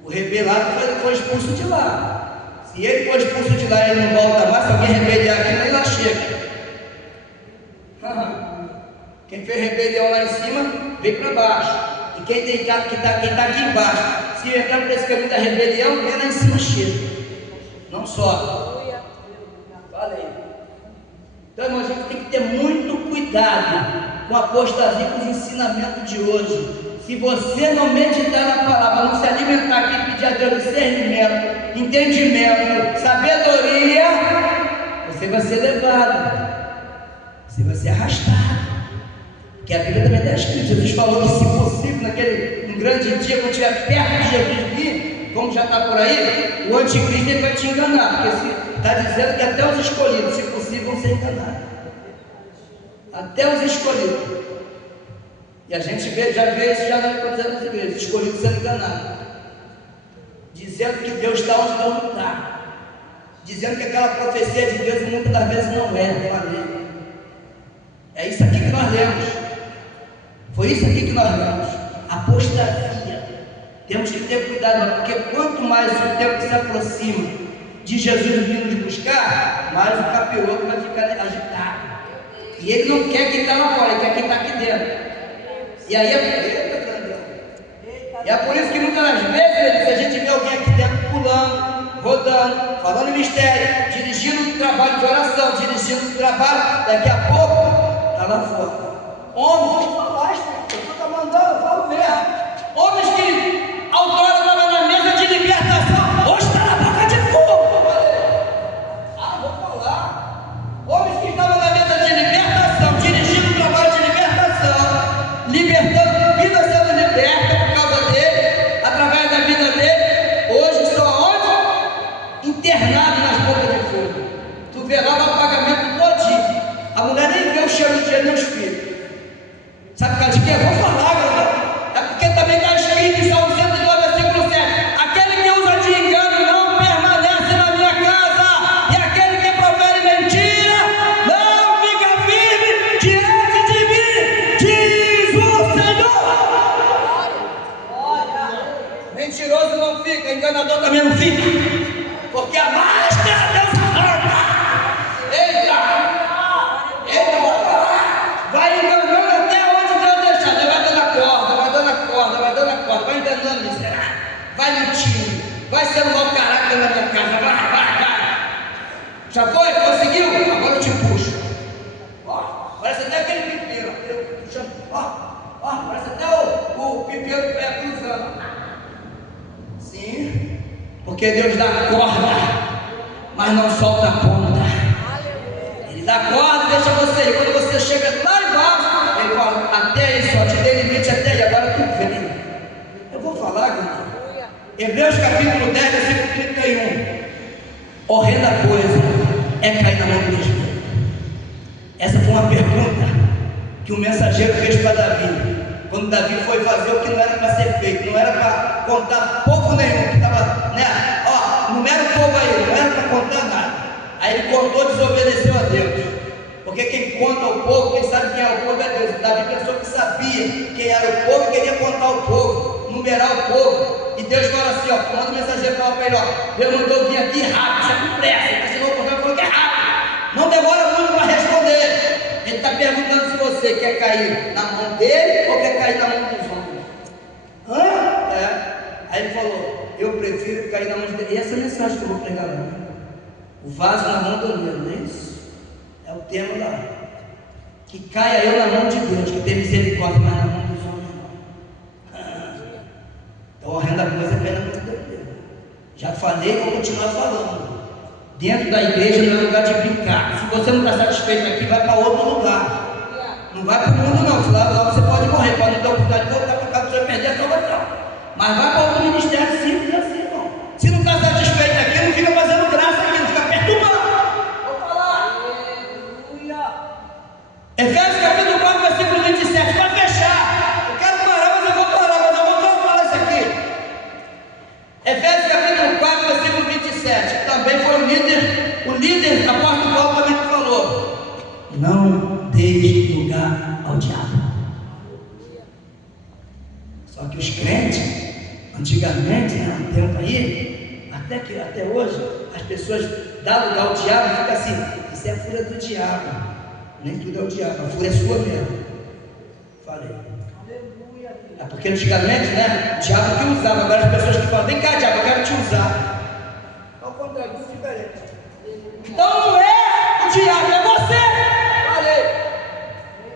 O rebelado foi expulso de lá. Se ele for expulso de lá e ele não volta mais, se alguém rebeliar aqui, nem lá chega. Quem fez rebelião lá em cima, veio para baixo. E quem está aqui embaixo, se entrar por esse caminho da rebelião, vem lá em cima chega. Não sobe. Falei. Então, irmão, a gente tem que ter muito cuidado com a apostasia, com os ensinamentos de hoje. Se você não meditar na palavra, não se alimentar aqui e pedir a Deus discernimento, entendimento, sabedoria, você vai ser levado. Você vai ser arrastado. Que a Bíblia também está escrito. Jesus falou que, se possível, um grande dia, quando estiver perto de Jesus vir, como já está por aí, o anticristo ele vai te enganar. Porque está dizendo que até os escolhidos, se possível, vão ser enganados. Até os escolhidos. E a gente já vê isso já acontecendo nas igrejas, escolhidos sendo enganados. Dizendo que Deus está onde Deus não está. Dizendo que aquela profecia de Deus muitas das vezes não é, não é dele. É isso aqui que nós lemos. Foi isso aqui que nós lemos. Apostasia. Temos que ter cuidado, porque quanto mais o tempo se aproxima de Jesus vindo nos buscar, mais o capiroto vai ficar agitado. E ele não quer quem está lá fora, ele quer quem está aqui dentro. E aí é por isso que muitas das vezes a gente vê alguém aqui dentro pulando, rodando, falando mistério, dirigindo um trabalho de oração, dirigindo um trabalho, daqui a pouco está lá fora. Homens, vamos falar, eu estou mandando, vamos ver. Homens que autoram na mesa de libertação. Já foi? Conseguiu? Agora eu te puxo. Ó, parece até aquele pipeiro. Eu puxando. Ó, parece até o pipeiro cruzando. Sim, porque Deus dá corda, mas não solta a ponta. Ele dá corda, deixa você. E quando você chega lá embaixo, ele fala: até aí só, te dei limite até aí, agora tu vem. Eu vou falar, galera. Hebreus capítulo 10, versículo 31. Horrenda coisa é cair na mão de Deus. Essa foi uma pergunta que o mensageiro fez para Davi. Quando Davi foi fazer o que não era para ser feito, não era para contar povo nenhum, que estava, né? Ó, numera o povo aí, não era para contar nada. Aí ele contou, desobedeceu a Deus. Porque quem conta o povo, quem sabe quem é o povo é Deus. Davi pensou que sabia quem era o povo e queria contar o povo, numerar o povo. E Deus fala assim, ó, manda o mensageiro falar para ele, ó, Deus mandou vir aqui rápido, isso é com pressa, ele ensinou o povo, falou que é rápido, não demora muito para responder. Ele está perguntando se você quer cair na mão dele ou quer cair na mão dos homens. Aí ele falou, eu prefiro cair na mão de Deus. E essa é a mensagem que eu vou pregar lá. O vaso na mão do oleiro, não é isso? É o tema lá. Que caia eu na mão de Deus, que tem misericórdia, mas na mão dos homens não. Então, horrenda coisa é cair na mão de Deus. Já falei e vou continuar falando. Dentro da igreja não é lugar de brincar. Se você não está satisfeito aqui, vai para outro lugar. Não vai para o mundo não, lá você pode morrer, pode não ter oportunidade de voltar para casa, você vai perder a salvação. Mas vai para outro ministério simples assim, irmão. Se não está satisfeito aqui, não fica fazendo graça aqui, não fica perturbando. Vou falar. Efésios capítulo 4, versículo 27, para fechar. Eu quero parar, mas eu vou parar, mas eu vou falar isso aqui. Efésios capítulo 4, versículo 27, também foi o líder, apóstolo Paulo também que falou: não deixe lugar ao diabo. Só que os crentes, antigamente, né, um tempo aí, até hoje, as pessoas dão lugar ao diabo e ficam assim: isso é fúria do diabo. Nem tudo é o diabo, a fúria é sua mesmo. Falei. É porque antigamente, né, o diabo que usava, agora as pessoas que falam: vem cá, diabo, eu quero te usar. Ao contrário, tudo diferente. Então não é o diabo, é você. Falei.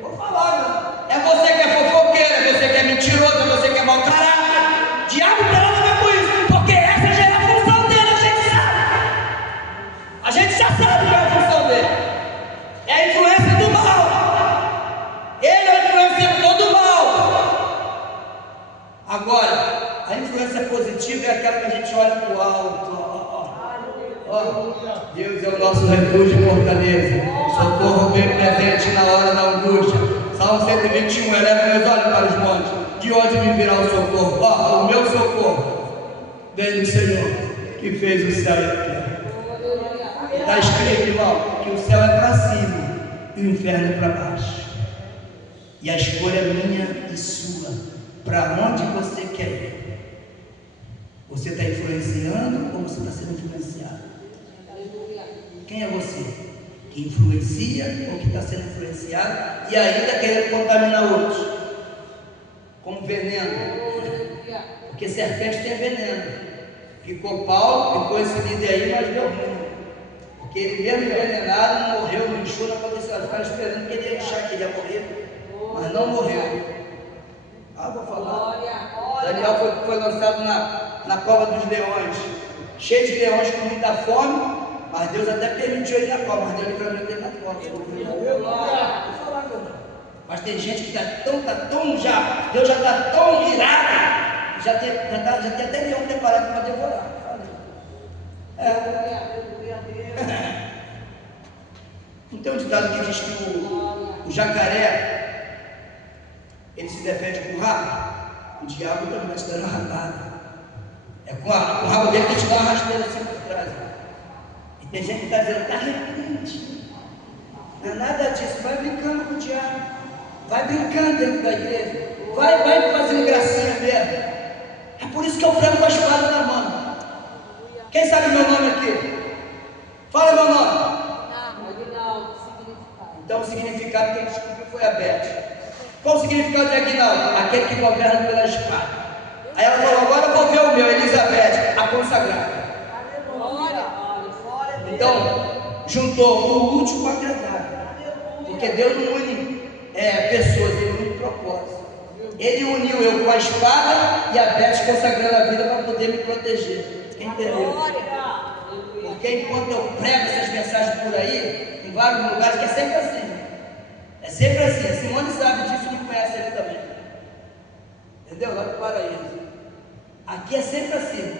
Vou falar, meu. É você que é fofoqueiro, é você que é mentiroso, é você que é mau caráter. O diabo não tem nada a ver com isso, porque essa já é a função dele, a gente sabe. A gente já sabe qual é a função dele. É a influência do mal. Ele é o influenciador do mal. Agora, a influência positiva é aquela que a gente olha para o alto. Deus é o nosso refúgio e fortaleza, socorro bem presente na hora da angústia. Salmo 121, eleva meus olhos para os montes, de onde me virá o socorro? O meu socorro vem do Senhor, que fez o céu e a terra. Está escrito, irmão, que o céu é para cima e o inferno é para baixo. E a escolha é minha e sua. Para onde você quer ir? Você está influenciando ou você está sendo influenciado? Quem é você? Que influencia ou que está sendo influenciado e ainda querendo contaminar outros? Como veneno. Porque serpente tem veneno. Ficou Paulo, ficou esse líder aí, mas deu ruim. Porque ele mesmo envenenado, não morreu, não inchou, não aconteceu. Ficaram esperando que ele ia inchar, que ele ia morrer. Mas não morreu. Vou falar. Daniel foi lançado na cova dos leões, cheio de leões com muita fome, mas Deus até permitiu ele na cova, mas Deus livrou ele na cova. Mas tem gente que Deus já está tão irado, já tem até leão preparado para devorar. Não tem um ditado que diz que o jacaré ele se defende com o rabo? O diabo também está te dando uma rabada. É com o rabo dele que te dá uma rasteira assim por trás. E tem gente que está dizendo: está arrepende. Não é nada disso. Vai brincando com o diabo. Vai brincando dentro da igreja. Vai fazendo gracinha mesmo. É por isso que eu prego com a espada na mão. Quem sabe meu nome aqui? Fala meu nome. Então o significado que ele descobriu foi a Beth. Qual o significado de Aguinaldo? Aquele que governa pela espada. Aí ela falou: agora eu vou ver o meu, Elizabeth, a consagrada. Então, juntou o útil com o agradável. Porque Deus não une pessoas, Ele une propósitos. Ele uniu eu com a espada e a Beth consagrando a vida para poder me proteger. Quem entendeu? Porque enquanto eu prego essas mensagens por aí, em vários lugares, que é sempre assim. É sempre assim. A Simone sabe disso, me conhece ele também. Entendeu? Lá do Paraíso. Aqui é sempre assim.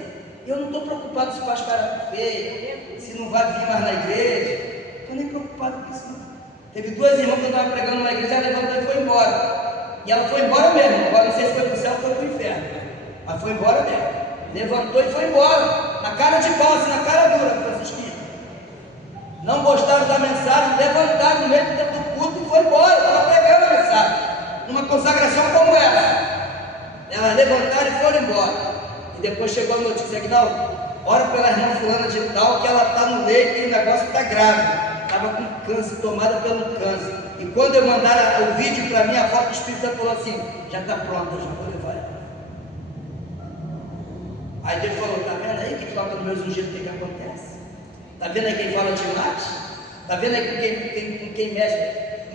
Eu não estou preocupado se faz cara feia, se não vai vir mais na igreja. Não estou nem preocupado com isso não. Teve duas irmãs que eu estava pregando na igreja, ela levantou e foi embora. E ela foi embora mesmo. Agora não sei se foi para o céu ou foi para o inferno. Mas foi embora mesmo. Levantou e foi embora. Na cara de pau, assim, na cara dura, Francisquinha. Não gostaram da mensagem, levantaram no meio do culto e foi embora. Estava pregando a mensagem. Numa consagração como essa. Elas levantaram e foram embora. E depois chegou a notícia aqui, não, ora pela irmã fulana de tal, que ela está no leito e o negócio está grave. Estava com câncer, tomada pelo câncer. E quando eu mandar o vídeo para mim, a foto do Espírito Santo falou assim, já está pronta, já vou levar ela. Aí Deus falou, está vendo aí que toca no meus ungidos, o que acontece? Está vendo aí quem fala de mate? Está vendo aí com quem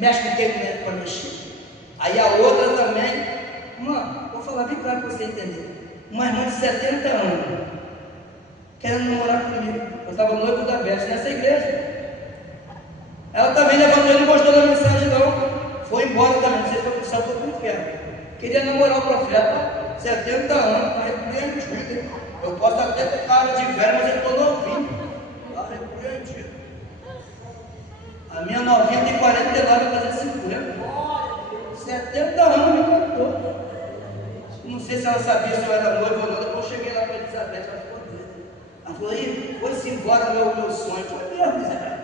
mexe com quem não é para mexer? Aí a outra também, mano, vou falar bem claro para você entender. Uma irmã de 70 anos, querendo namorar comigo. Eu estava noivo da Beth nessa igreja. Ela também levantou e não gostou da mensagem, não. Foi embora também, não sei se foi para o céu ou para o inferno. Queria namorar o profeta, 70 anos, está repreendido. Eu posso até ter cara de velho, mas eu estou novinho. Está repreendido. A minha novinha tem 49, vai fazer 50. 70 anos me contou. Não sei se ela sabia se eu era noivo ou não. Depois eu cheguei lá para a Elizabeth, ela ficou doida. Ela falou, aí, foi-se embora o meu sonho. Foi mesmo, Elizabeth.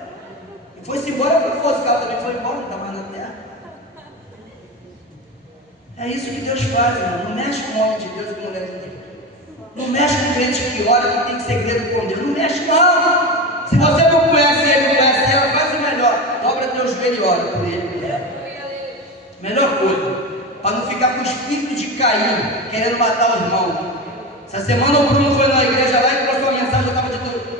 E foi-se embora, que fosse, que ela também foi embora, não está mais na terra. É isso que Deus faz, irmão. Não mexe com homem de Deus e com mulher de Deus. Não mexe com crente que ora, que tem segredo com Deus. Não mexe, não. Se você não conhece ele, não conhece ela, faz o melhor. Dobra teu joelho e ora por ele. Melhor coisa. Para não ficar com o espírito de Caim, querendo matar o irmão. Essa semana o Bruno foi na igreja lá e trouxe uma mensagem,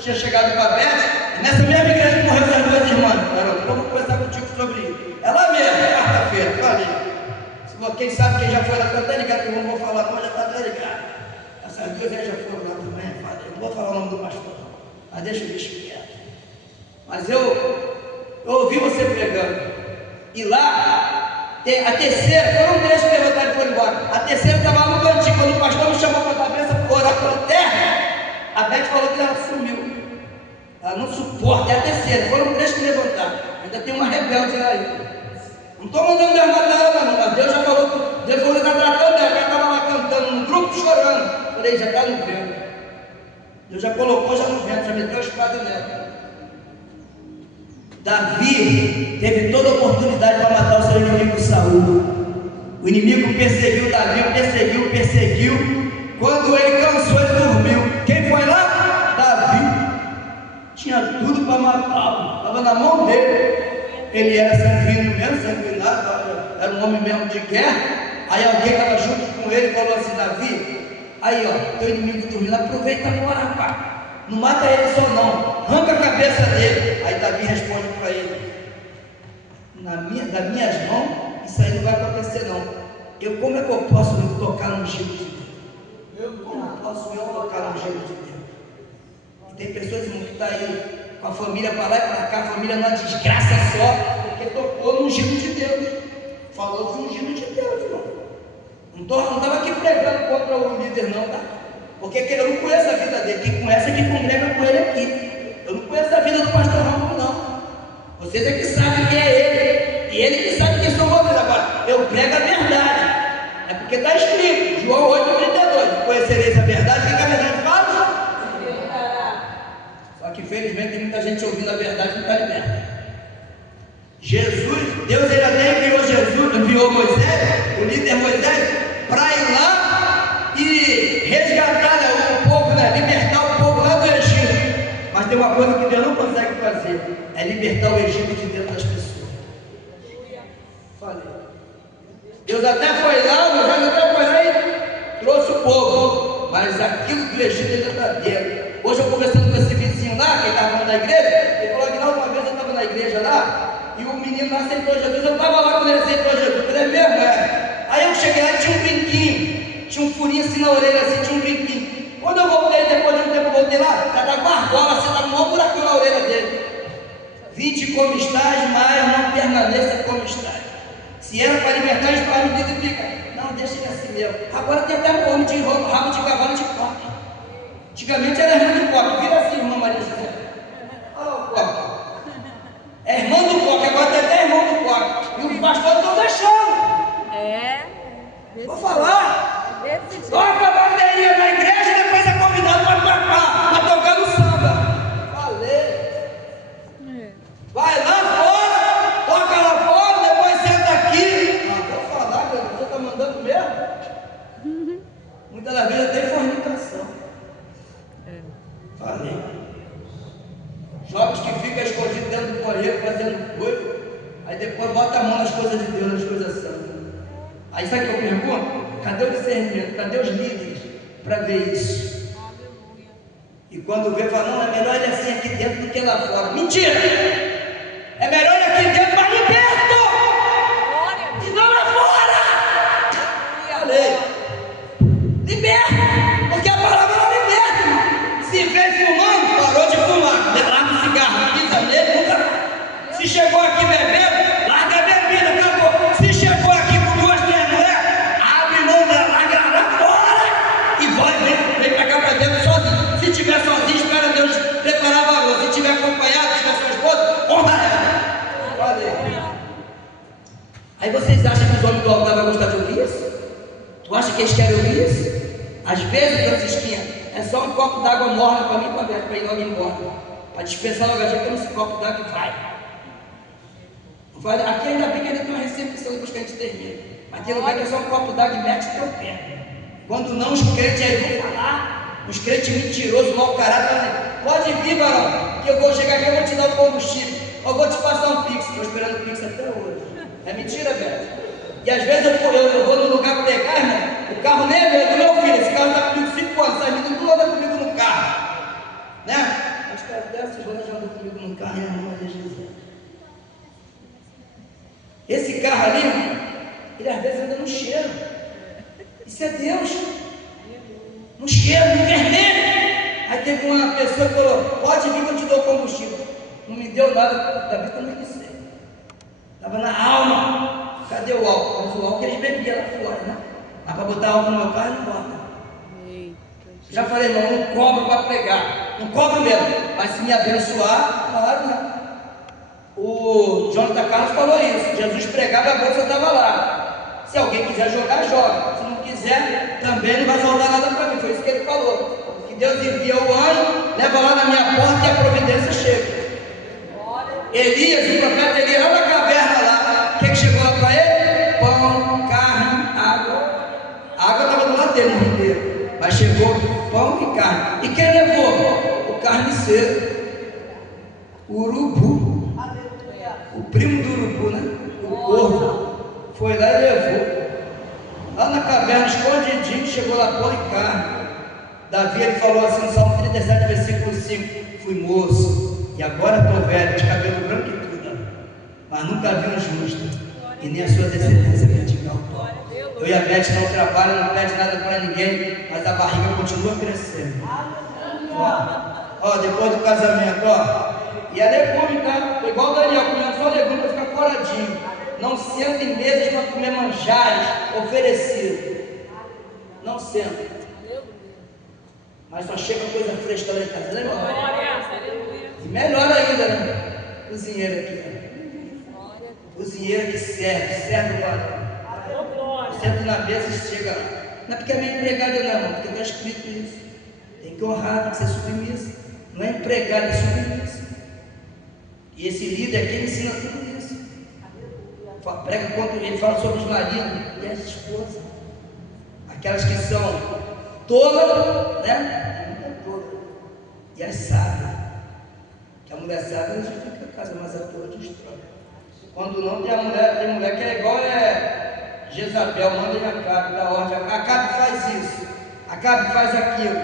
tinha chegado com a Beth, e nessa mesma igreja que morreu essas duas irmãs. Eu vou conversar contigo sobre isso. Ela mesma, quarta-feira, falei. Quem sabe quem já foi lá, está até ligado, que eu não vou falar, não, já está até ligado. Essas duas já foram lá também, falei. Não vou falar o nome do pastor, mas deixa o bicho quieto. Mas eu ouvi você pregando, e lá, a terceira, foram três que levantaram e foram embora. A terceira estava lá no cantinho. Quando o pastor me chamou para a cabeça para orar pela terra, a Beth falou que ela sumiu. Ela não suporta, é a terceira. Foram três que levantaram. Ainda tem uma rebelde aí. Não estou mandando Deus matar ela, não, mas Deus já falou que Deus falou que está tratando dela. Ela estava lá cantando no grupo chorando. Falei, já está no vento. Deus já colocou já no vento, já meteu a espada nela. Davi teve toda a oportunidade para matar o seu inimigo Saul. O inimigo perseguiu Davi, perseguiu. Quando ele cansou, ele dormiu. Quem foi lá? Davi. Tinha tudo para matá-lo, estava na mão dele. Ele era sanguíneo mesmo, sanguinário, era um homem mesmo de guerra. Aí alguém estava junto com ele e falou assim, Davi, aí ó, teu inimigo dormindo, aproveita agora, rapaz. Não mata ele só não, arranca a cabeça dele. Aí Davi responde para ele, das minhas mãos, isso aí não vai acontecer não. Como é que eu posso me tocar no ungido de Deus? Como posso eu tocar no ungido de Deus? E tem pessoas, irmão, que estão aí com a família para lá e para cá, a família numa desgraça só, porque tocou no ungido de Deus. Falou do ungido de Deus, irmão. Não estava aqui pregando contra o líder não, tá? Porque eu não conheço a vida dele, quem conhece é quem congrega com ele aqui. Eu não conheço a vida do pastor Rômulo, não. Vocês é que sabem quem é ele, e ele que sabe quem são vocês. Agora, eu prego a verdade, é porque está escrito, João 8,32, conhecereis a verdade, o que a verdade fala? Só que infelizmente tem muita gente ouvindo a verdade e não está liberta. Jesus, Deus ele até enviou Moisés, o líder Moisés, para ir lá e resgatar o povo, libertar o povo lá do Egito. Mas tem uma coisa que Deus não consegue fazer, é libertar o Egito de dentro das pessoas. Falei. Deus até foi lá, Moisés até foi lá e trouxe o povo, mas aquilo do Egito ainda está dentro. Hoje eu conversando com esse vizinho lá, que estava na igreja, ele falou que não, uma vez menino lá aceitou Jesus, eu estava lá quando ele aceitou Jesus, eu falei, é mesmo, é. Aí eu cheguei lá e tinha um brinquinho, tinha um furinho assim na orelha, assim, tinha um brinquinho. Quando eu voltei, depois de um tempo, eu voltei lá, já estava com a argola, assim, estava com um maior buracão na orelha dele. Vinde como estás, mas não permaneça como estás. Se era para libertar, os pais me fica. Não, deixa ele assim mesmo. Agora tem até um homem de rabo de cavalo de coque. Antigamente era irmã do coque. Vira assim, irmã Maria José. Olha o coque. É irmã do coque, agora tem até irmão do coque. E os pastores estão deixando. É. Vou falar. Toca a bateria na igreja e depois é convidado para cá, para tocar no samba. Falei. Vai lá fora, toca lá fora, depois senta aqui. Ah, vou falar, meu Deus, você está mandando mesmo? Muitas das vezes tem fornicação. Falei. Jovens que ficam escondidos dentro do banheiro fazendo coisa, aí depois bota a mão nas coisas de Deus, nas coisas santas. Aí sabe o que eu pergunto? Cadê o discernimento? Cadê os líderes para ver isso? E quando vê, fala, não, é melhor ele assim aqui dentro do que lá fora. Mentira! É melhor ele aqui dentro, mas liberto! E não lá fora! Falei. Liberta! Porque a palavra não liberta. Se vem fumando, parou de fumar. Larga o cigarro, pisa nele, nunca mais. Se chegou aqui bebendo, larga a bebida, acabou. Se chegou aqui com duas, três mulheres, abre mão dela, larga ela lá fora. E vem pra cá pra dentro sozinho. Se tiver sozinho, espera Deus preparar valor. Se tiver acompanhado, se tiver sua esposa, honra ela. Aí vocês acham que os homens do altar vão gostar de ouvir isso? Tu acha que eles querem ouvir isso? Às vezes, Francisquinha, é só um copo d'água morna para mim e para Beto, para ir logo embora. Para dispensar logo a gente, toma esse copo d'água e vai. Aqui ainda bem que ainda tem uma recepção depois que a gente termina. Mas tem lugar que é só um copo d'água e mete teu pé. Quando não, os crentes aí vão falar, os crentes mentirosos, mau caráter, pode vir, varão, que eu vou chegar aqui e vou te dar o combustível. Eu vou te passar um pix, estou esperando o pix até hoje. É mentira, Beto. E às vezes eu vou no lugar pregar, irmão, o carro nem é meu, é do meu filho. Esse carro está comigo 5 anos, sai vindo tudo anda comigo no carro. Né? Acho que até essas bandas já andam comigo no carro, irmão, Jesus. Esse carro ali, irmão, ele às vezes anda no cheiro. Isso é Deus. No cheiro, no vermelho. Aí teve uma pessoa que falou, pode vir que eu te dou combustível. Não me deu nada, ainda bem que eu não quis. Estava na alma. Cadê o álcool? Mas o álcool eles bebiam lá fora, né? Mas para botar álcool no meu carro, não bota. Já falei, irmão, não cobro para pregar. Não cobro mesmo. Mas se me abençoar, claro, né? O Jonathan Carlos falou isso. Jesus pregava, a bolsa estava lá. Se alguém quiser jogar, joga. Se não quiser, também não vai faltar nada para mim. Foi isso que ele falou. Que Deus envia o anjo, leva lá na minha porta e a providência chega. Elias, o profeta Elias, lá na caverna lá, o que chegou lá para ele? Pão, carne, água. A água estava do lado dele, no ribeiro, mas chegou pão e carne. E quem levou? O carniceiro, o urubu, o primo do urubu, né? O corvo. Foi lá e levou. Lá na caverna, escondidinho, chegou lá pão e carne. Davi ele falou assim no Salmo 37, versículo 5: fui moço. E agora estou velho, de cabelo branco e tudo, mas nunca vi um justo, e nem a sua descendência vertical. Eu e a Beth não trabalham, não pede nada para ninguém, mas a barriga continua crescendo. Ó, depois do casamento, ó, e é legume, tá? Igual o Daniel, comendo só legume para ficar coradinho. Não senta em mesas para comer manjares oferecidos. Não senta. Mas só chega coisa fresca lá em casa, né, irmão? E melhor ainda, né? Cozinheiro aqui, né? Cozinheiro que serve o varão. Senta na mesa e chega lá. Não é porque é minha empregada, não, porque está escrito isso. Tem que honrar, tem que ser submissa. Não é empregado, é submissa. E esse líder aqui ensina tudo isso. Prega contra ele, fala sobre os maridos e as esposas. Aquelas que são tolas, né? Não é tola. E as sábias. Que a mulher sábia não fica em casa, mas a tola destrói. Quando não, tem mulher que é igual Jezabel, manda em Acabe, dá ordem. Acabe faz isso, Acabe faz aquilo.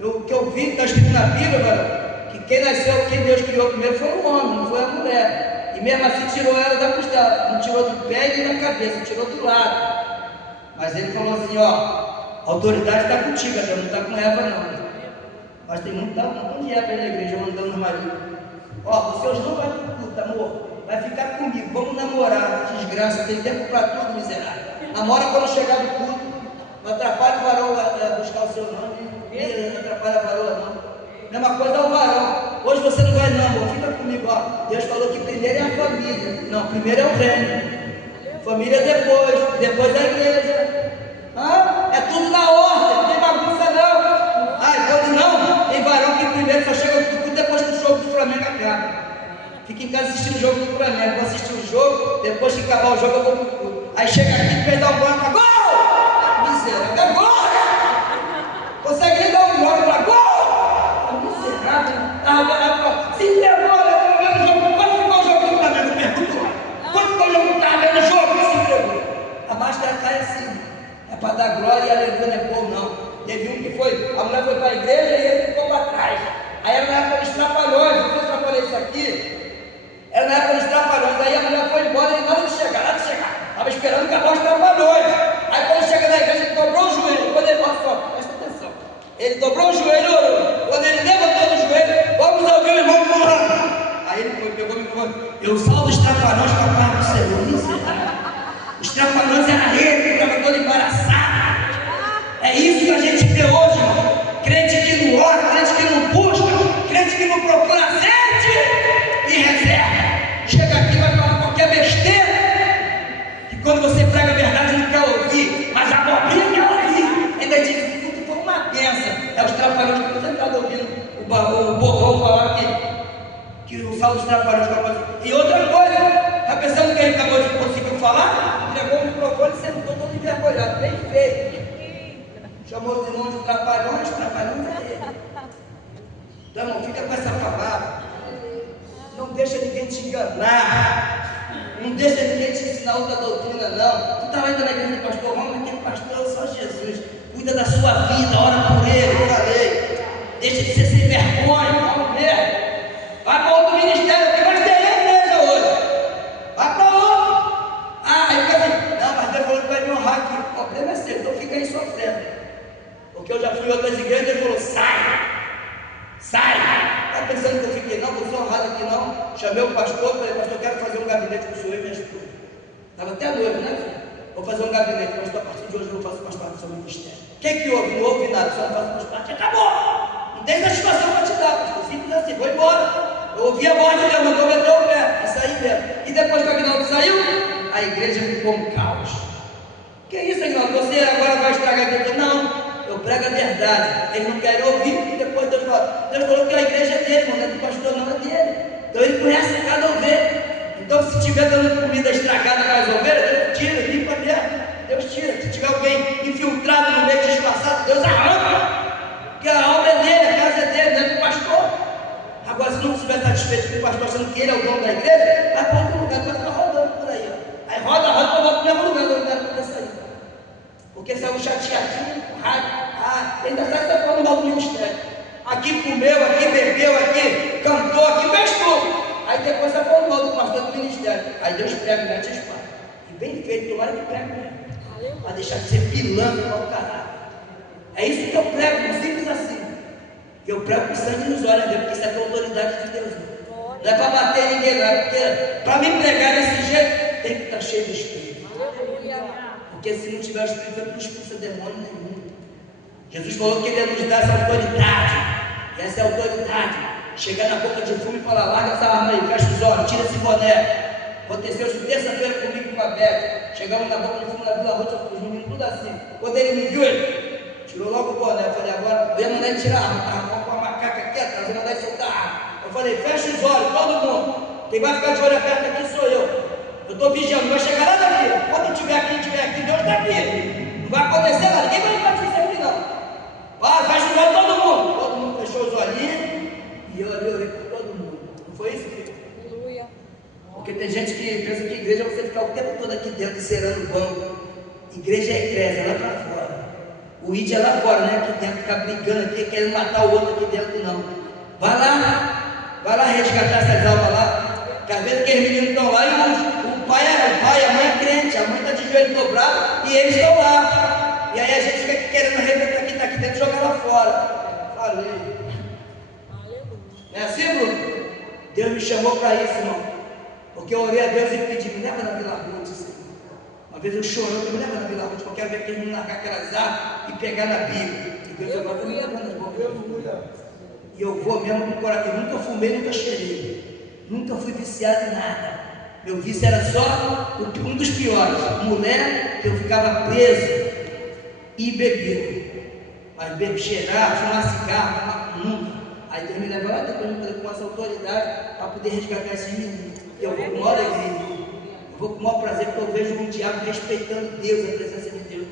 O que eu vi, está escrito na Bíblia, que quem nasceu, quem Deus criou primeiro foi o homem, não foi a mulher. e mesmo assim tirou ela da costela, não tirou do pé nem da cabeça, tirou do lado. Mas ele falou assim, ó, a autoridade está contigo, Deus não está com Eva não. Mas tem muita Eva aí na igreja mandando no marido. Ó, você hoje não vai pro culto, amor, vai ficar comigo, vamos namorar, desgraça, tem tempo para tudo, miserável. Namora quando chegar do culto, não atrapalha o varão a buscar o seu nome, não atrapalha a varoa não. Mesma coisa ao varão, hoje você não vai não, amor, fica comigo, ó. Deus falou que primeiro é a família, não, primeiro é o reino. Família depois a igreja. Ah, é tudo na ordem, não tem bagunça não. Ah, quando não, tem varão que primeiro só chega no culto depois que o jogo do Flamengo acaba. Fica em casa assistindo o jogo do Flamengo, vou assistir o jogo, depois que acabar o jogo eu vou pro culto. Aí chega aqui, fez dar um gol, fala, gol! Miserável, é gol! Consegue nem dar um gol, fala, gol! Miserável, se demora, eu vou ver o jogo, quando ficou o jogo do Flamengo, pergunto lá. Quando ficou o jogo, estava vendo o jogo, se entregou. A máscara cai assim, é para dar glória e aleluia, não é bom não. Teve um que foi, a mulher foi para a igreja e ele ficou para trás. Aí era na época dos trapalhões, não sei se eu falei isso aqui. Era na época dos trapalhões, aí a mulher foi embora e nada de chegar. Estava esperando acabar os trapalhões. Aí quando chega na igreja, ele dobrou o joelho. Quando ele passou, presta atenção. Ele dobrou o joelho, quando ele levantou o joelho, vamos ouvir o irmão falando. Aí ele foi, pegou o microfone. Eu salvo os trapalhões para a paz do Senhor. Miserável. Os trapalhões era ele que estava todo embaraçado. É isso que a gente vê hoje, irmão. Crente que não ora, crente que não busca, crente que não procura sede e reserva. Chega aqui e vai falar qualquer besteira. Que quando você prega a verdade não quer ouvir, mas a abobrinha quer ouvir. Ainda diz que tudo foi uma benção. É os trapalhões que você está ouvindo o Borrão falar que o saldo dos trapalhões. E outra coisa, está pensando que ele acabou de conseguir falar? Entregou o microfone e sentou todo envergonhado, bem feio. Chamou os irmãos de trapalhões é ele. Então, irmão, fica com essa palavra. Não deixa ninguém te enganar. Não deixa ninguém te ensinar outra doutrina, não. Tu está lá ainda na igreja do pastor Roma, aquele pastor é só Jesus. Cuida da sua vida, ora por ele, eu falei. Deixa de ser sem vergonha, fala mesmo. Vai para outro ministério, que vai ter igreja hoje. Vai para outro. Ah, aí fica assim, não, mas Deus falou que vai me honrar aqui. O problema é seu, então fica aí sofrendo. Porque eu já fui em outras igrejas e ele falou, sai. Está pensando que eu fiquei, não, vou ser honrado aqui não. Chamei o pastor, falei, pastor, quero fazer um gabinete com o senhor e minha esposa. Estava até noivo, né, filho? Vou fazer um gabinete, pastor, a partir de hoje eu não faço mais parte do seu ministério. O que houve? Não houve nada, só não faço mais parte. Acabou! Não tem satisfação para te dar, pastor. Simples assim, vou embora. Eu ouvi a voz de Deus, mandou meter o pé, e saí mesmo. E depois que o Aguinaldo saiu, a igreja ficou um caos. Que isso, Aguinaldo? Você agora vai estragar a igreja? Não. Eu prego a verdade, eles não querem ouvir, e depois Deus falou que a igreja é dele, não é do pastor, não é dele. Então ele conhece cada ovelha. Então se estiver dando comida estragada para as ovelhas, Deus tira, limpa mesmo. Deus tira. Se tiver alguém infiltrado no meio disfarçado, Deus arranca. Porque a obra é dele, a casa é dele, não é do pastor. Agora se não estiver satisfeito com o pastor, achando que ele é o dono da igreja, vai para outro lugar, vai ficar rodando por aí. Ó. Aí roda, volta para o mesmo lugar, não quero poder sair. Porque saiu chateadinho, raiva. Ah, ainda está falando mal do ministério. Aqui comeu, aqui bebeu, aqui cantou, aqui fez tudo. Aí depois está falando mal do pastor do ministério. Aí Deus prega e mete a espada. E bem feito, tomara que prega mesmo. Para deixar de ser pilantra para o caralho. É isso que eu prego, simples assim. Eu prego com sangue nos olhos, porque isso é a autoridade de Deus. Não é para bater ninguém, não. Porque para me pregar desse jeito, tem que estar cheio de espírito. Porque se não tiver o Espírito, não expulsa demônio nenhum. Jesus falou que ele ia nos dar essa autoridade. E essa é a autoridade. Chegar na boca de fumo e falar, larga essa arma aí, fecha os olhos, tira esse boné. Aconteceu isso terça-feira comigo com a Beth. Chegamos na boca de fumo na Vila Rota, os meninos tudo assim. Quando ele me viu, ele tirou logo o boné. Eu falei, agora eu ia mandar ele tirar a arma, com a macaca aqui atrás, eu ia mandar ele soltar a arma. Eu falei, fecha os olhos, todo mundo. Quem vai ficar de olho aberto aqui sou eu. Eu estou vigiando, não vai chegar nada aqui. Quando tiver aqui, Deus está aqui. Não vai acontecer nada, ninguém vai invadir isso aqui não. Vai, fecha os olhos todo mundo. Todo mundo fechou os olhinhos e eu orei por todo mundo. Não foi isso, filho? Aleluia. Porque tem gente que pensa que igreja é você ficar o tempo todo aqui dentro, cerando o banco. Igreja é eclésia, é lá para fora. O ID é lá fora, né? Aqui dentro, ficar brigando aqui, querendo matar o outro aqui dentro, não. Vai lá resgatar essas almas lá. Que às vezes aqueles meninos estão lá e o pai, a mãe é crente, a mãe está de joelho dobrado e eles estão lá. E aí a gente fica querendo arrebentar quem está aqui dentro e jogar lá fora. Falei. Não é assim, Bruno? Deus me chamou para isso, irmão. Porque eu orei a Deus e pedi, me leva na Vila Ruth, Senhor. Uma vez eu chorando, me leva na Vila Ruth, porque eu quero ver aqueles meninos largar aquelas armas e pegar na Bíblia. E Deus agora está me levando nas bocas. E eu vou mesmo com o coração. Eu nunca fumei, nunca cheirei. Nunca fui viciado em nada. Meu vício era só um dos piores. Mulher, que eu ficava preso e bebia. Mas cheirar, fumar cigarro, fumar nunca. Aí Deus me levou lá depois com essa autoridade para poder resgatar esses meninos. E eu vou com maior alegria. Eu vou com o maior prazer, porque eu vejo um diabo respeitando Deus, a presença de Deus.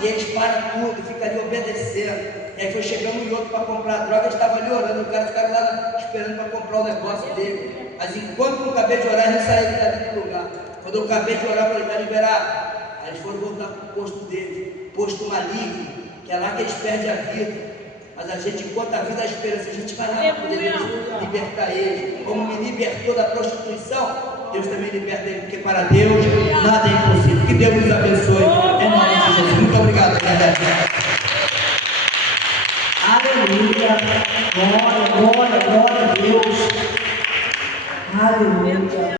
E eles param tudo, ficam ali obedecendo. E aí foi chegando um outro para comprar droga, eles estavam ali orando, o cara ficava lá esperando para comprar o negócio dele. Mas enquanto eu acabei de orar, eles não saíram dali do lugar. Quando eu acabei de orar, eu falei, está liberado. Aí eles foram voltar para o posto deles, posto maligno, que é lá que eles perdem a vida. Mas a gente, enquanto a vida é a esperança, a gente vai lá para poder libertar eles. Como me libertou da prostituição, Deus também liberta ele, porque para Deus nada é impossível. Que Deus nos abençoe. Em nome de Jesus. Muito obrigado. Aleluia. Glória, glória, glória a Deus. Aleluia.